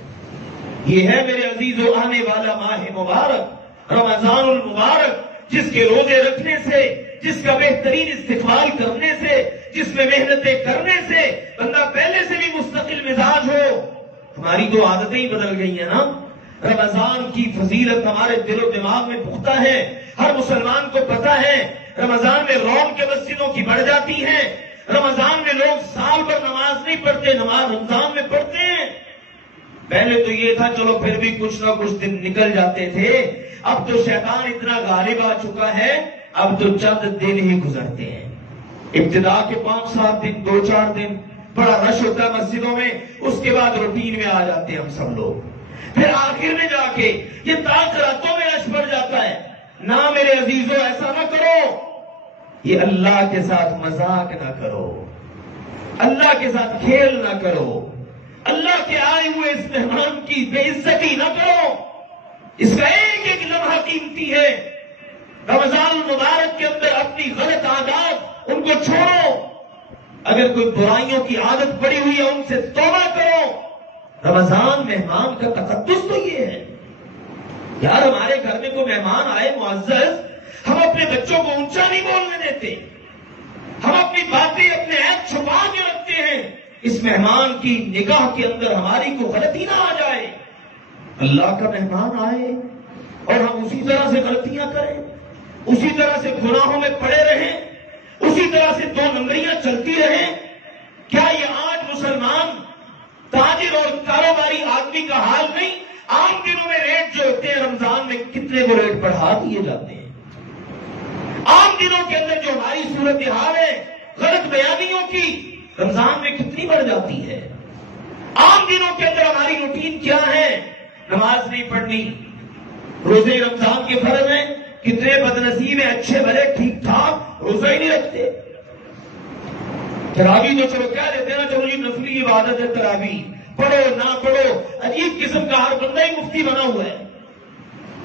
یہ ہے میرے عزیزو آنے والا ماہ مبارک رمضان المبارک، جس کے روزے رکھنے سے، جس کا بہترین استقبال کرنے سے، جس میں محنتیں کرنے سے بندہ پہلے سے بھی مستقل مزاج ہو. ہماری تو عادتیں ہی بدل گئی ہیں نا. رمضان کی فضیلت ہمارے دل و دماغ میں پختہ ہے، ہر مسلمان کو پتہ ہے. رمضان میں رونق مسجدوں کی بڑھ جاتی ہے. رمضان میں لوگ سال بھر نماز نہیں پڑھتے، نماز رمضان میں پڑھتے ہیں. پہلے تو یہ تھا چلو پھر بھی کچھ نہ کچھ دن نکل جاتے تھے، اب تو شیطان اتنا غالب آ چکا ہے، اب تو چند دن ہی گزرتے ہیں. ابتدا کے 5-7 دن، 2-4 دن بڑا رش ہوتا ہے مسجدوں میں، اس کے بعد روٹین میں آ جاتے ہیں ہم سب لوگ. پھر آخر میں جا کے یہ تاک راتوں میں رش بڑھ جاتا ہے. نہ میرے عزیزوں ایسا نہ کرو، یہ اللہ کے ساتھ مذاق نہ کرو، اللہ کے ساتھ کھیل نہ کرو، اللہ کے آئے ہوئے اس مہمان کی بے عزتی نہ کرو. اس کا ایک ایک لمحہ قیمتی ہے. رمضان المبارک کے اندر اپنی غلط عادات ان کو چھوڑو. اگر کوئی برائیوں کی عادت پڑی ہوئی ہے ان سے توبہ کرو. رمضان مہمان کا تقدس تو یہ ہے. یار ہمارے گھر میں کوئی مہمان آئے معزز، ہم اپنے بچوں کو اونچا نہیں بولنے دیتے، ہم اپنی باتیں اپنے عیب چھپا کے رکھتے ہیں. اس مہمان کی نگاہ کے اندر ہماری کوئی غلطی نہ آ جائے. اللہ کا مہمان آئے اور ہم اسی طرح سے غلطیاں کریں، اسی طرح سے گناہوں میں پڑے رہیں، اسی طرح سے 2 نمبریاں چلتی رہیں. کیا یہ آج مسلمان تاجر اور کاروباری آدمی کا حال نہیں؟ عام دنوں میں ریٹ جو ہوتے ہیں رمضان میں کتنے کو ریٹ بڑھا دیے جاتے ہیں. عام دنوں کے اندر جو ہماری صورتحال ہے غلط بیانیوں کی، رمضان میں کتنی بڑھ جاتی ہے. عام دنوں کے اندر ہماری روٹین کیا ہے؟ نماز نہیں پڑھنی، روزے رمضان کے فرض ہیں. کتنے بدنصیب ہیں اچھے بھلے ٹھیک ٹھاک روزہ ہی نہیں رکھتے. تراویح تو چلو کہہ دیتے ہیں نا چلو یہ نفلی عبادت ہے، تراویح پڑھو نہ پڑھو، عجیب قسم کا ہر بندہ ہی مفتی بنا ہوا ہے.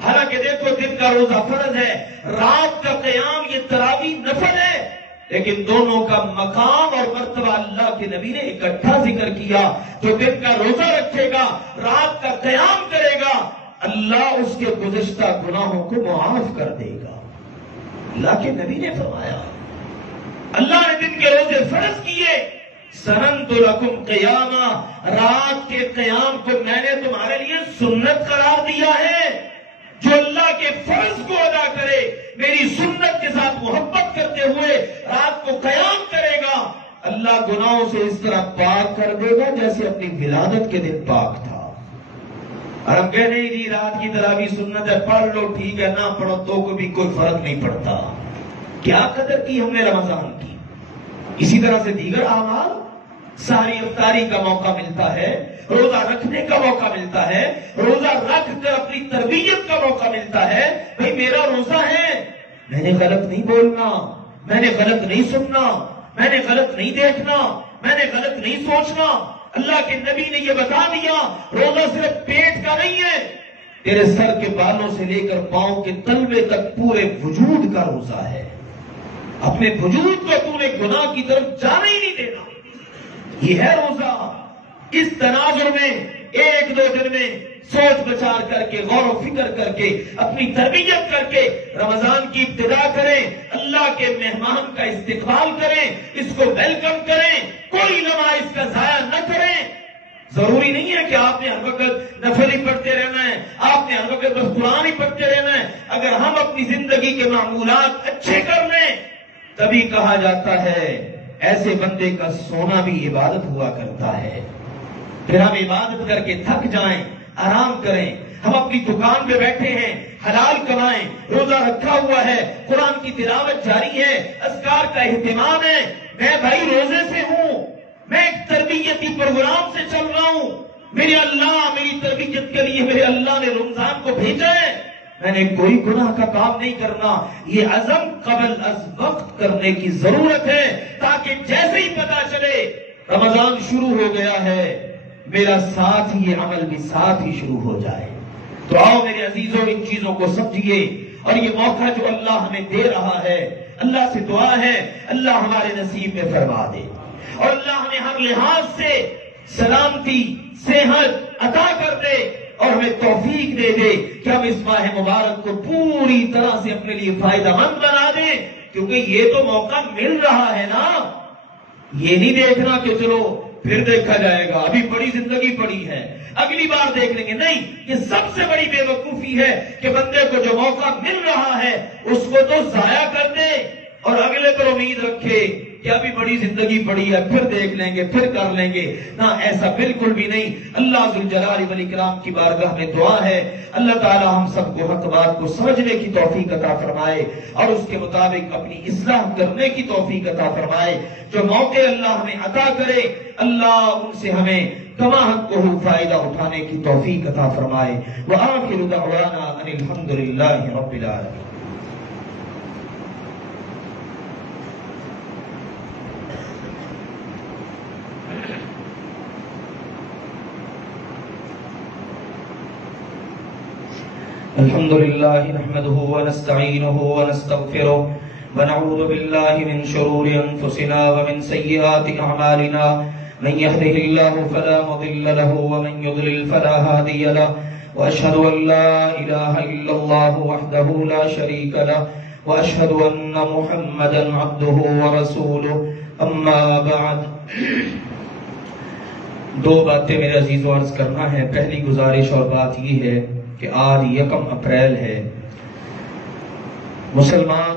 حالانکہ دیکھو دن کا روزہ فرض ہے، رات کا قیام یہ تراویح نفل ہے، لیکن دونوں کا مقام اور مرتبہ اللہ کے نبی نے اکٹھا ذکر کیا. جو دن کا روزہ رکھے گا، رات کا قیام کرے گا، اللہ اس کے گزشتہ گناہوں کو معاف کر دے گا. اللہ کے نبی نے فرمایا، اللہ نے دن کے روزے فرض کیے. سننت لکم قیاما، رات کے قیام کو میں نے تمہارے لیے سنت قرار دیا ہے. جو اللہ کے فرض کو ادا کرے، میری سنت کے ساتھ محبت کرتے ہوئے رات کو قیام کرے گا، اللہ گناہوں سے اس طرح پاک کر دے گا جیسے اپنی ولادت کے دن پاک تھا. اور ہم کہہ نہیں جی رات کی تراویح سنت ہے، پڑھ لو ٹھیک ہے، نہ پڑھو تو بھی کوئی فرق نہیں پڑتا. کیا قدر کی ہم نے رمضان کی. اسی طرح سے دیگر اعمال، ساری افطاری کا موقع ملتا ہے، روزہ رکھنے کا موقع ملتا ہے، روزہ رکھ کر اپنی تربیت کا موقع ملتا ہے. بھئی میرا روزہ ہے، میں نے غلط نہیں بولنا، میں نے غلط نہیں سننا، میں نے غلط نہیں دیکھنا، میں نے غلط نہیں سوچنا. اللہ کے نبی نے یہ بتا دیا روزہ صرف پیٹ کا نہیں ہے، تیرے سر کے بالوں سے لے کر پاؤں کے تلوے تک پورے وجود کا روزہ ہے. اپنے وجود کو تو نے گناہ کی طرف جانے ہی نہیں دینا. یہ ہے روزہ. اس تناظر میں ایک دو دن میں سوچ بچار کر کے، غور و فکر کر کے، اپنی تربیت کر کے رمضان کی ابتدا کریں، اللہ کے مہمان کا استقبال کریں، اس کو ویلکم کریں، کوئی لمحہ اس کا ضائع نہ کریں. ضروری نہیں ہے کہ آپ نے ہر وقت نفل ہی پڑھتے رہنا ہے، آپ نے ہر وقت بس قرآن ہی پڑھتے رہنا ہے. اگر ہم اپنی زندگی کے معمولات اچھے کر لیں تبھی کہا جاتا ہے ایسے بندے کا سونا بھی عبادت ہوا کرتا ہے. پھر ہم عبادت کر کے تھک جائیں، آرام کریں. ہم اپنی دکان پہ بیٹھے ہیں، حلال کمائیں، روزہ رکھا ہوا ہے، قرآن کی تلاوت جاری ہے، اذکار کا اہتمام ہے. میں بھائی روزے سے ہوں، میں ایک تربیتی پروگرام سے چل رہا ہوں. میرے اللہ میری تربیت کے لیے میرے اللہ نے رمضان کو بھیجا ہے. میں نے کوئی گناہ کا کام نہیں کرنا. یہ عزم قبل از وقت کرنے کی ضرورت ہے تاکہ جیسے ہی پتا چلے رمضان شروع ہو گیا ہے میرا ساتھ ہی یہ عمل بھی ساتھ ہی شروع ہو جائے. تو آؤ میرے عزیزوں ان چیزوں کو سمجھیے، اور یہ موقع جو اللہ ہمیں دے رہا ہے، اللہ سے دعا ہے اللہ ہمارے نصیب میں فرما دے، اور اللہ ہمیں ہر لحاظ سے سلامتی صحت عطا کر دے، اور ہمیں توفیق دے دے کہ ہم اس ماہ مبارک کو پوری طرح سے اپنے لیے فائدہ مند بنا دیں. کیونکہ یہ تو موقع مل رہا ہے نا. یہ نہیں دیکھنا کہ چلو پھر دیکھا جائے گا، ابھی بڑی زندگی پڑی ہے، اگلی بار دیکھ لیں گے. نہیں، یہ سب سے بڑی بے وقوفی ہے کہ بندے کو جو موقع مل رہا ہے اس کو تو ضائع کر دے اور اگلے پر امید رکھے کہ ابھی بڑی زندگی پڑی ہے، پھر دیکھ لیں گے، پھر کر لیں گے. نہ، ایسا بالکل بھی نہیں. اللہ ذوالجلال والاکرام کی بارگاہ میں دعا ہے اللہ تعالی ہم سب کو حق بات کو سمجھنے کی توفیق عطا فرمائے اور اس کے مطابق اپنی اصلاح کرنے کی توفیق عطا فرمائے. جو موقع اللہ ہمیں عطا کرے اللہ ان سے ہمیں کما حق کو فائدہ اٹھانے کی توفیق عطا فرمائے. وآخر دعوانا ان الحمدللہ رب العالمین. الحمد لله نحمده ونستعينه ونستغفره ونعوذ بالله من شرور أنفسنا ومن سيئات أعمالنا. من يهده الله فلا مضل له ومن يضلل فلا هادي له، وأشهد أن لا إله إلا الله وحده لا شريك له، وأشهد أن محمدا عبده ورسوله. أما بعد، دو باتیں میرے عزیزو عرض کرنا ہے. پہلی گزارش اور بات یہ ہے کہ آج 1 اپریل ہے. مسلمان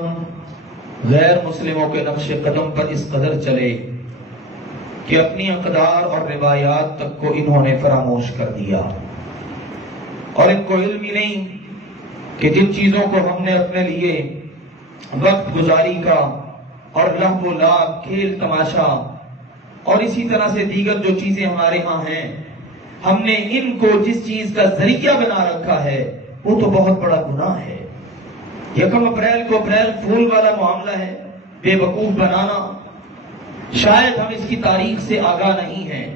غیر مسلموں کے نقش قدم پر اس قدر چلے کہ اپنی اقدار اور روایات تک کو انہوں نے فراموش کر دیا، اور ان کو علم ہی نہیں کہ جن چیزوں کو ہم نے اپنے لیے وقت گزاری کا اور لہو و لعب، کھیل تماشا اور اسی طرح سے دیگر جو چیزیں ہمارے ہاں ہیں، ہم نے ان کو جس چیز کا ذریعہ بنا رکھا ہے وہ تو بہت بڑا گناہ ہے. 1 اپریل کو اپریل فول والا معاملہ ہے، بے وقوف بنانا. شاید ہم اس کی تاریخ سے آگاہ نہیں ہیں.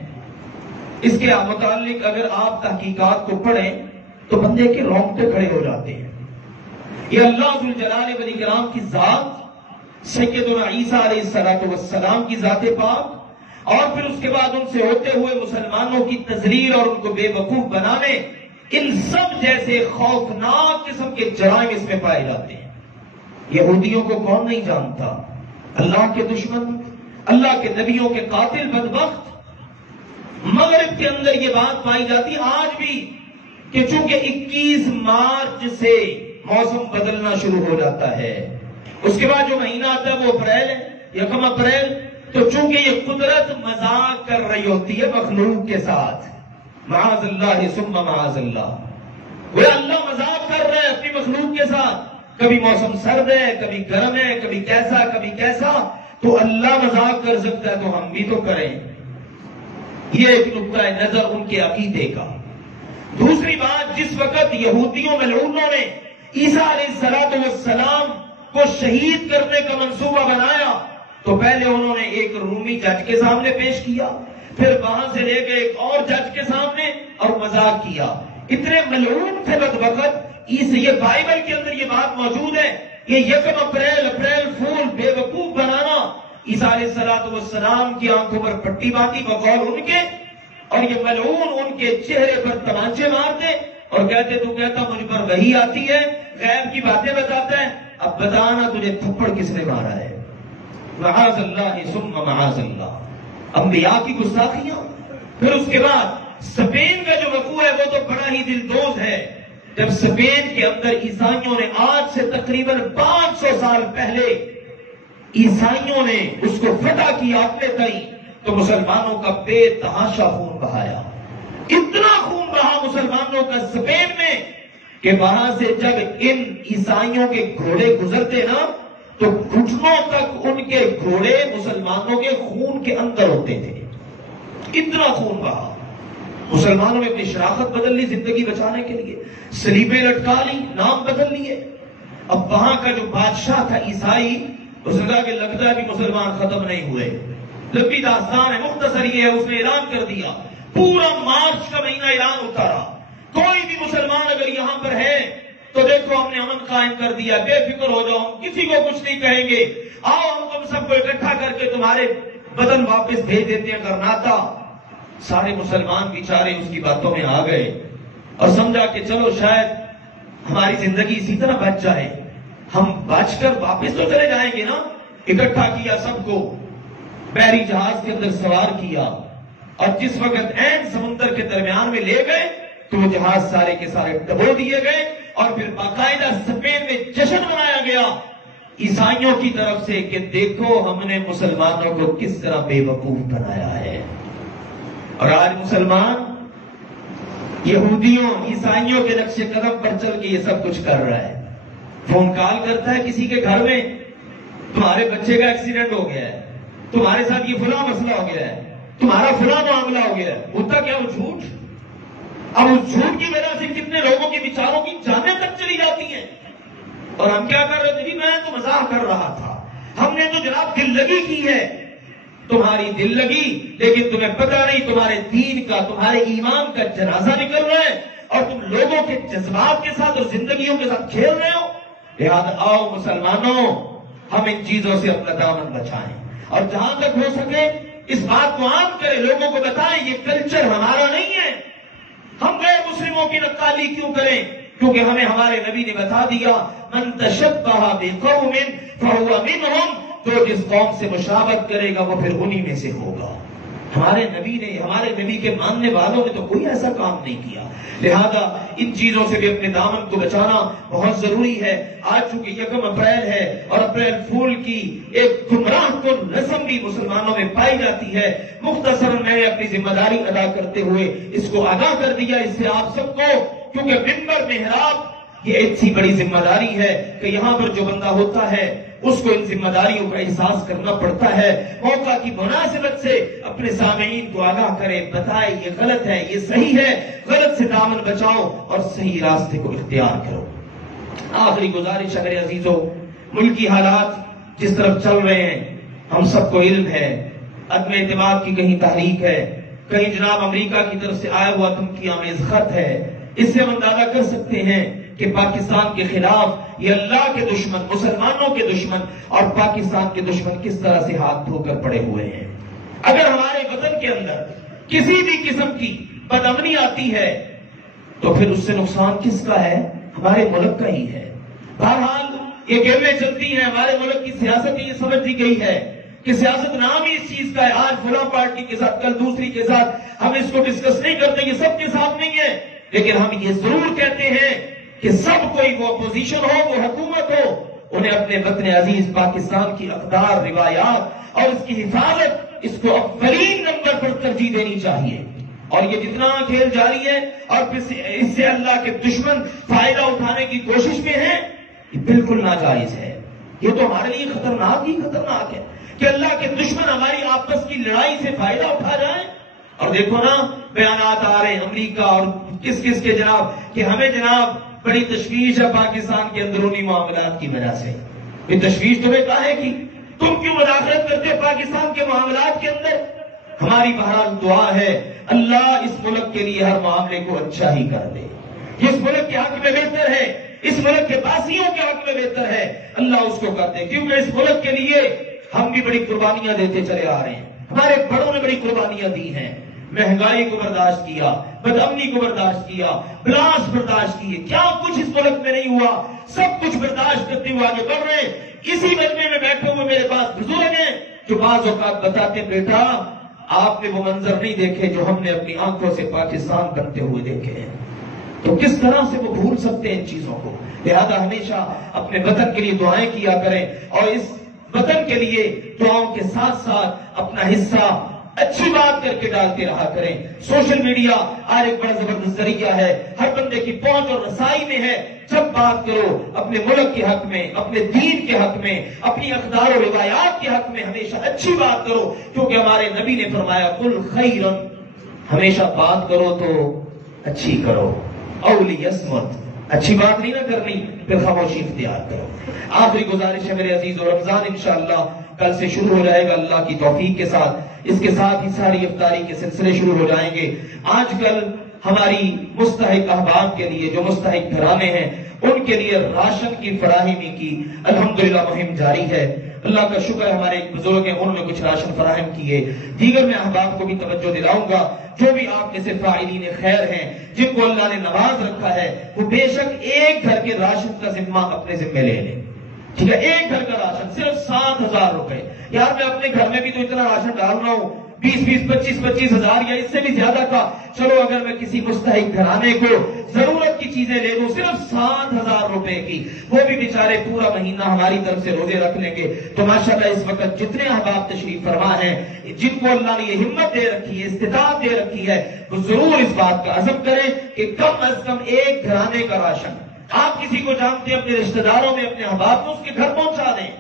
اس کے متعلق اگر آپ تحقیقات کو پڑھیں تو بندے کے رونگٹے کھڑے ہو جاتے ہیں. یہ اللہ ذوالجلال والاکرام کی ذات، سیدنا عیسیٰ علیہ السلام کی ذات پاک، اور پھر اس کے بعد ان سے ہوتے ہوئے مسلمانوں کی تذلیل اور ان کو بے وقوف بنانے، ان سب جیسے خوفناک قسم کے جرائم اس میں پائے جاتے ہیں. یہودیوں کو کون نہیں جانتا؟ اللہ کے دشمن، اللہ کے نبیوں کے قاتل بدبخت. مغرب کے اندر یہ بات پائی جاتی آج بھی کہ چونکہ 21 مارچ سے موسم بدلنا شروع ہو جاتا ہے، اس کے بعد جو مہینہ آتا ہے وہ اپریل ہے، 1 اپریل. تو چونکہ یہ قدرت مذاق کر رہی ہوتی ہے مخلوق کے ساتھ، معاذ اللہ ثم معاذ اللہ، وہ اللہ مذاق کر رہے ہیں اپنی مخلوق کے ساتھ. کبھی موسم سرد ہے، کبھی گرم ہے، کبھی کیسا، تو اللہ مذاق کر سکتا ہے تو ہم بھی تو کریں۔ یہ ایک نقطہ نظر ان کے عقیدے کا۔ دوسری بات، جس وقت یہودیوں ملعونوں نے عیسیٰ علیہ السلام کو شہید کرنے کا منصوبہ بنایا تو پہلے انہوں نے ایک رومی جج کے سامنے پیش کیا، پھر وہاں سے لے گئے ایک اور جج کے سامنے اور مذاق کیا۔ اتنے ملعون تھے بدبخت، یہ بائبل کے اندر یہ بات موجود ہے، یہ 1 اپریل فول بے وقوف بنانا، عیسیٰ علیہ السلام کی آنکھوں پر پٹی باندھی بقول ان کے، اور یہ ملعون ان کے چہرے پر تمانچے مارتے اور کہتے تو کہتا مجھ پر وحی آتی ہے، غیب کی باتیں بتاتا ہے، اب بتانا تجھے تھپڑ کس نے مارا ہے؟ معاذ اللہ ثم معاذ اللہ، انبیاء کی گستاخیاں۔ پھر اس کے بعد اسپین کا جو وقوع ہے وہ تو بڑا ہی دلدوز ہے۔ جب اسپین کے اندر عیسائیوں نے آج سے تقریباً 500 سال پہلے عیسائیوں نے اس کو فتح کیا اپنے تئیں، تو مسلمانوں کا بے تحاشا خون بہایا، اتنا خون بہا مسلمانوں کا اسپین میں کہ وہاں سے جب ان عیسائیوں کے گھوڑے گزرتے نا تو گھٹنوں تک ان کے گھوڑے مسلمانوں کے خون کے اندر ہوتے تھے، اتنا خون بہا۔ مسلمانوں نے اپنی شراخت بدل لی زندگی بچانے کے لیے، سلیبیں لٹکا لی، نام بدل لیے۔ اب وہاں کا جو بادشاہ تھا عیسائی، اس نے کہا کہ لگتا ہے کہ مسلمان ختم نہیں ہوئے، لمبی داستان ہے، مختصر یہ ہے، اس نے اعلان کر دیا، پورا مارچ کا مہینہ اعلان ہوتا رہا، کوئی بھی مسلمان اگر یہاں پر ہے تو دیکھو ہم نے امن قائم کر دیا، بے فکر ہو جاؤ، ہم کسی کو کچھ نہیں کہیں گے، آؤ ہم تم سب کو اکٹھا کر کے تمہارے بدن واپس بھیج دیتے ہیں کرناتا۔ سارے مسلمان بیچارے اس کی باتوں میں آ گئے اور سمجھا کہ چلو شاید ہماری زندگی اسی طرح بچ جائے، ہم بچ کر واپس تو چلے جائیں گے نا۔ اکٹھا کیا سب کو، بحری جہاز کے اندر سوار کیا، اور جس وقت عین سمندر کے درمیان میں لے گئے تو وہ جہاز سارے کے سارے ڈبو دیے گئے، اور پھر باقاعدہ اسپین میں جشن منایا گیا عیسائیوں کی طرف سے کہ دیکھو ہم نے مسلمانوں کو کس طرح بے وقوف بنایا ہے۔ اور آج مسلمان یہودیوں عیسائیوں کے نقش قدم پر چل کے یہ سب کچھ کر رہا ہے۔ فون کال کرتا ہے کسی کے گھر میں، تمہارے بچے کا ایکسیڈنٹ ہو گیا ہے، تمہارے ساتھ یہ فلاں مسئلہ ہو گیا ہے، تمہارا فلاں معاملہ ہو گیا ہے، ہوتا کیا وہ جھوٹ؟ اب اس جھوٹ کی وجہ سے کتنے لوگوں کے بیچاروں کی جانیں تک چلی جاتی ہیں، اور ہم کیا کر رہے تھے؟ جی میں تو مزاح کر رہا تھا، ہم نے تو جناب دل لگی کی ہے۔ تمہاری دل لگی، لیکن تمہیں پتہ نہیں تمہارے دین کا، تمہارے ایمان کا جنازہ نکل رہا ہے، اور تم لوگوں کے جذبات کے ساتھ اور زندگیوں کے ساتھ کھیل رہے ہو۔ لہذا آؤ مسلمانوں، ہم ان چیزوں سے اپنا دامن بچائیں، اور جہاں تک ہو سکے اس بات کو عام کریں، لوگوں کو بتائیں یہ کلچر ہمارا نہیں ہے، ہم غیر مسلموں کی نقالی کیوں کریں؟ کیونکہ ہمیں ہمارے نبی نے بتا دیا من تشبہ بقوم فہو منہم، جو جس قوم سے مشابہت کرے گا وہ پھر انہی میں سے ہوگا۔ ہمارے نبی کے ماننے والوں نے تو کوئی ایسا کام نہیں کیا، لہذا ان چیزوں سے بھی اپنے دامن کو بچانا بہت ضروری ہے۔ آج چونکہ 1 اپریل ہے اور اپریل فول کی ایک گمراہ کن رسم بھی مسلمانوں میں پائی جاتی ہے، مختصراً میں نے اپنی ذمہ داری ادا کرتے ہوئے اس کو آگاہ کر دیا اس سے آپ سب کو، کیونکہ منبر محراب یہ ایسی بڑی ذمہ داری ہے کہ یہاں پر جو بندہ ہوتا ہے اس کو ان ذمہ داریوں کا احساس کرنا پڑتا ہے، موقع کی مناسبت سے اپنے سامعین کو آگاہ کرے، بتائے یہ غلط ہے یہ صحیح ہے، غلط سے دامن بچاؤ اور صحیح راستے کو اختیار کرو۔ آخری گزارش اگر عزیزو، ملکی حالات جس طرف چل رہے ہیں ہم سب کو علم ہے، عدم اعتماد کی کہیں تحریک ہے، کہیں جناب امریکہ کی طرف سے آیا ہوا دھمکی آمیز خط ہے، اس سے ہم اندازہ کر سکتے ہیں کہ پاکستان کے خلاف یہ اللہ کے دشمن، مسلمانوں کے دشمن اور پاکستان کے دشمن کس طرح سے ہاتھ دھو کر پڑے ہوئے ہیں۔ اگر ہمارے وطن کے اندر کسی بھی قسم کی بدامنی آتی ہے تو پھر اس سے نقصان کس کا ہے؟ ہمارے ملک کا ہی ہے۔ بہرحال یہ گیمیں چلتی ہیں، ہمارے ملک کی سیاست یہ سمجھ دی گئی ہے کہ سیاست نام ہی اس چیز کا ہے، آج فلاں پارٹی کے ساتھ کل دوسری کے ساتھ، ہم اس کو ڈسکس نہیں کرتے، یہ سب کے ساتھ نہیں ہے، لیکن ہم یہ ضرور کہتے ہیں کہ سب کوئی، وہ اپوزیشن ہو وہ حکومت ہو، انہیں اپنے وطن عزیز پاکستان کی اقدار، روایات اور اس کی حفاظت، اس کو اولین نمبر پر ترجیح دینی چاہیے۔ اور یہ جتنا کھیل جاری ہے اور پھر اس سے اللہ کے دشمن فائدہ اٹھانے کی کوشش میں ہیں، یہ بالکل ناجائز ہے. یہ تو ہمارے لیے خطرناک ہی خطرناک ہے کہ اللہ کے دشمن ہماری آپس کی لڑائی سے فائدہ اٹھا جائیں. اور دیکھو نا بیانات آ رہے ہیں امریکہ اور کس کس کے جناب کہ ہمیں جناب بڑی تشویش ہے پاکستان کے اندرونی معاملات کی وجہ سے. یہ تشویش تمہیں کہاں کی؟ تم کیوں مداخلت کرتے ہو پاکستان کے معاملات کے اندر؟ ہماری بہرحال دعا ہے اللہ اس ملک کے لیے ہر معاملے کو اچھا ہی کر دے. اس ملک کے حق میں بہتر ہے, اس ملک کے باسیوں کے حق میں بہتر ہے, اللہ اس کو کر دے. کیونکہ اس ملک کے لیے ہم بھی بڑی قربانیاں دیتے چلے آ رہے ہیں. ہمارے بڑوں نے بڑی قربانیاں دی ہیں. مہنگائی کو برداشت کیا, بدامنی کو برداشت کیا, بلاس برداشت کیے, کیا کچھ اس ملک میں نہیں ہوا, سب کچھ برداشت کرتے ہوئے آگے بڑھ رہے ہیں. اسی مجمع میں بیٹھے ہوئے میرے پاس بزرگ ہیں جو بعض اوقات بتاتے ہیں بیٹا آپ نے وہ منظر نہیں دیکھے جو ہم نے اپنی آنکھوں سے پاکستان بنتے ہوئے دیکھے ہیں. تو کس طرح سے وہ بھول سکتے ہیں ان چیزوں کو؟ لہذا ہمیشہ اپنے وطن کے لیے دعائیں کیا کریں اور اس وطن کے لیے دعاؤں کے ساتھ ساتھ اپنا حصہ اچھی بات کر کے ڈالتے رہا کریں. سوشل میڈیا آج ایک بڑا زبردست ذریعہ ہے, ہر بندے کی پہنچ اور رسائی میں ہے. جب بات کرو اپنے ملک کے حق میں, اپنے دین کے حق میں, اپنی اقدار و روایات کے حق میں ہمیشہ اچھی بات کرو, کیونکہ ہمارے نبی نے فرمایا قل خیرا, ہمیشہ بات کرو تو اچھی کرو, او لیصمت, اچھی بات نہیں نہ کرنی پھر خاموشی اختیار کرو. آخری گزارش ہے میرے عزیز, اور رمضان انشاءاللہ کل سے شروع ہو جائے گا اللہ کی توفیق کے ساتھ. اس کے ساتھ ہی ساری افطاری کے سلسلے شروع ہو جائیں گے. آج کل ہماری مستحق احباب کے لیے جو مستحق گھرانے ہیں ان کے لیے راشن کی فراہمی کی الحمدللہ مہم جاری ہے. اللہ کا شکر ہے ہمارے ایک بزرگ ہیں انہوں نے کچھ راشن فراہم کیے. دیگر میں احباب کو بھی توجہ دلاؤں گا جو بھی آپ میں سے فاعلین خیر ہیں جن کو اللہ نے نواز رکھا ہے وہ بے شک ایک گھر کے راشن کا ذمہ اپنے ذمہ لے لیں. ٹھیک ہے, ایک گھر کا راشن صرف 7,000 روپے. یار میں اپنے گھر میں بھی تو اتنا راشن ڈال رہا ہوں 20,000 25,000 25,000 یا اس سے بھی زیادہ کا. چلو اگر میں کسی مستحق گھرانے کو ضرورت کی چیزیں لے دوں صرف 7,000 روپے کی, وہ بھی بیچارے پورا مہینہ ہماری طرف سے روزے رکھ لیں گے. تو ماشاءاللہ اس وقت جتنے احباب تشریف فرما ہیں جن کو اللہ نے یہ ہمت دے رکھی ہے, استطاعت دے رکھی ہے, وہ ضرور اس بات کا عزم کریں کہ کم از کم ایک گھرانے کا راشن آپ کسی کو جانتے ہیں اپنے رشتہ داروں میں, اپنے احباب میں اس کے گھر پہنچا دیں.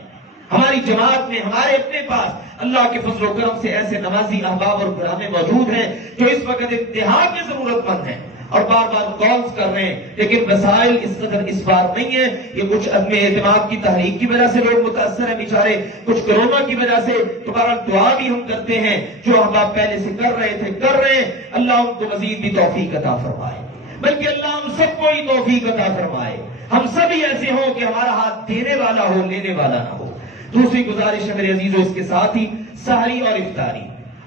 ہماری جماعت میں ہمارے اپنے پاس اللہ کے فضل و کرم سے ایسے نمازی احباب اور گھرانے موجود ہیں جو اس وقت انتہا کے ضرورت مند ہیں اور بار بار کالز کر رہے ہیں, لیکن وسائل اس قدر اس بار نہیں ہے. یہ کچھ عدم اعتماد کی تحریک کی وجہ سے لوگ متاثر ہیں بیچارے, کچھ کورونا کی وجہ سے. تمہارا دعا بھی ہم کرتے ہیں جو احباب پہلے سے کر رہے ہیں, اللہ ان کو مزید بھی توفیق عطا فرمائے, بلکہ اللہ ہم سب کو ہی توفیق عطا فرمائے. ہم سب ہی ایسے ہوں کہ ہمارا ہاتھ دینے والا ہو, لینے والا نہ ہو. دوسری گزارش ہے میرے عزیزوں اس کے ساتھ ہی سحری اور افطاری.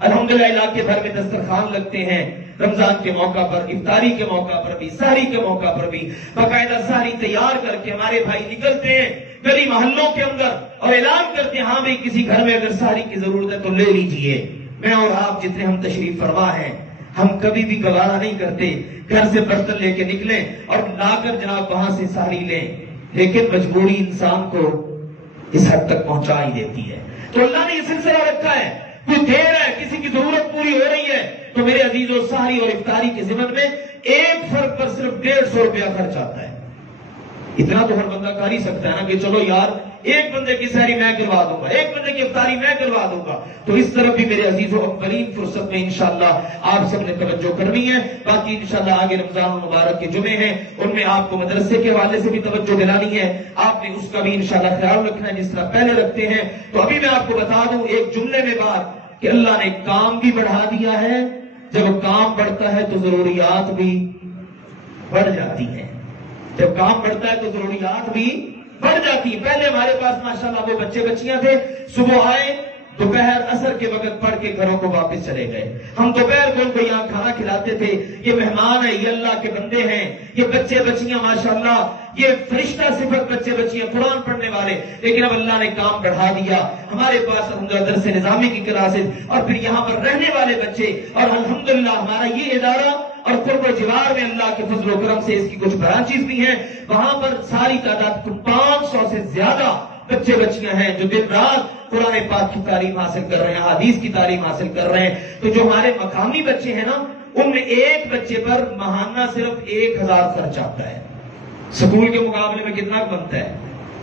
الحمدللہ علاقے بھر میں دسترخوان لگتے ہیں رمضان کے موقع پر, افطاری کے موقع پر بھی, سحری کے موقع پر بھی. باقاعدہ سحری تیار کر کے ہمارے بھائی نکلتے ہیں گلی محلوں کے اندر اور اعلان کرتے ہیں ہاں بھائی کسی گھر میں اگر سحری کی ضرورت ہے تو لے لیجئے. میں اور آپ جتنے ہم تشریف فرما ہیں ہم کبھی بھی گوارا نہیں کرتے گھر سے برتن لے کے نکلیں اور لا کر جناب وہاں سے سحری لیں, لیکن مجبوری انسان کو اس حد تک پہنچا ہی دیتی ہے. تو اللہ نے یہ سلسلہ رکھا ہے, کوئی دیر ہے کسی کی ضرورت پوری ہو رہی ہے تو میرے عزیزوں سحری اور افطاری کے ضمن میں ایک فرد پر صرف 150 روپیہ خرچ آتا ہے. اتنا تو ہر بندہ کر ہی سکتا ہے نا کہ چلو یار ایک بندے کی سحری میں کروا دوں گا, ایک بندے کی افطاری میں کروا دوں گا. تو اس طرف بھی میرے عزیزوں اولین فرصت میں انشاءاللہ آپ سب نے توجہ کرنی ہے. باقی انشاءاللہ آگے رمضان المبارک کے جمعے ہیں ان میں آپ کو مدرسے کے حوالے سے بھی توجہ دلانی ہے, آپ نے اس کا بھی انشاءاللہ خیال رکھنا ہے جس طرح پہلے رکھتے ہیں. تو ابھی میں آپ کو بتا دوں ایک جملے میں بات کہ اللہ نے کام بھی بڑھا دیا ہے. جب کام بڑھتا ہے تو ضروریات بھی بڑھ جاتی ہیں, جب کام بڑھتا ہے تو ضروریات بھی بڑھ جاتی ہیں. پہلے ہمارے پاس ماشاءاللہ وہ بچے بچیاں تھے, صبح آئے دوپہر عصر کے وقت پڑھ کے گھروں کو واپس چلے گئے. ہم دوپہر کو ان کو یہاں کھانا کھلاتے تھے. یہ مہمان ہیں, یہ اللہ کے بندے ہیں, یہ بچے بچیاں ماشاءاللہ یہ فرشتہ صفت بچے بچیاں قرآن پڑھنے والے. لیکن اب اللہ نے کام بڑھا دیا, ہمارے پاس الحمدللہ درس نظامی کی کلاسز اور پھر یہاں پر رہنے والے بچے, اور الحمدللہ ہمارا یہ ادارہ اور قرب و جوار میں اللہ کے فضل و کرم سے اس کی کچھ برانچز بھی ہیں, وہاں پر ساری تعداد 500 سے زیادہ بچے بچیاں ہیں جو دن رات قرآن پاک کی تعلیم حاصل کر رہے ہیں, حدیث کی تعلیم حاصل کر رہے ہیں. تو جو ہمارے مقامی بچے ہیں نا ان میں ایک بچے پر ماہانہ صرف 1,000 خرچ آتا ہے. سکول کے مقابلے میں کتنا بنتا ہے؟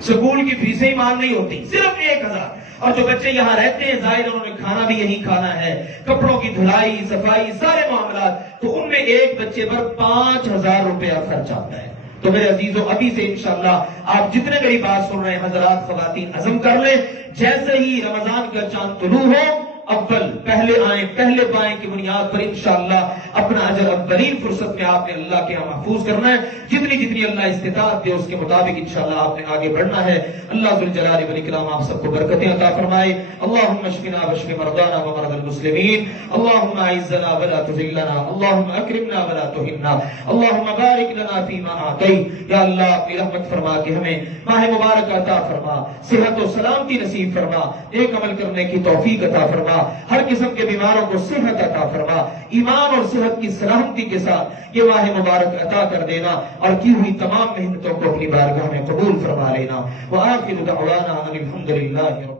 سکول کی فیسیں ہی مان نہیں ہوتی، صرف 1000۔ اور جو بچے یہاں رہتے ہیں ظاہر انہوں نے کھانا بھی یہی کھانا ہے، کپڑوں کی دھلائی صفائی سارے معاملات، تو ان میں ایک بچے پر 5000 روپیہ خرچ آتا ہے۔ تو میرے عزیزوں ابھی سے انشاءاللہ آپ جتنے میری بات سن رہے ہیں حضرات خواتین عزم کر لیں، جیسے ہی رمضان کا چاند طلوع ہو اول پہلے آئیں، پہلے پائیں کی بنیاد پر انشاءاللہ اپنا اجر اولین فرصت میں آپ نے اللہ کے یہاں محفوظ کرنا ہے۔ جتنی اللہ استطاعت دے اس کے مطابق انشاءاللہ آپ نے آگے بڑھنا ہے۔ اللہ ذوالجلال والاکرام آپ سب کو برکتیں عطا فرمائے۔ اللہم اشفنا واشف مرضانا ومرضى المسلمین، اللہم اعزنا ولا تذلنا، اللہم اکرمنا ولا تہنا، اللہم بارک لنا فیما اعطیت۔ یا اللہ اپنی رحمت فرما کے ہمیں ماہ مبارک عطا فرما، صحت و سلامتی نصیب فرما، ایک عمل کرنے کی توفیق عطا فرما، ہر قسم کے بیماروں کو صحت عطا فرما، ایمان اور صحت کی سلامتی کے ساتھ یہ ماہ مبارک عطا کر دینا، اور کی ہوئی تمام محنتوں کو اپنی بارگاہ میں قبول فرما لینا۔ وآخر دعوانا ان الحمد للہ۔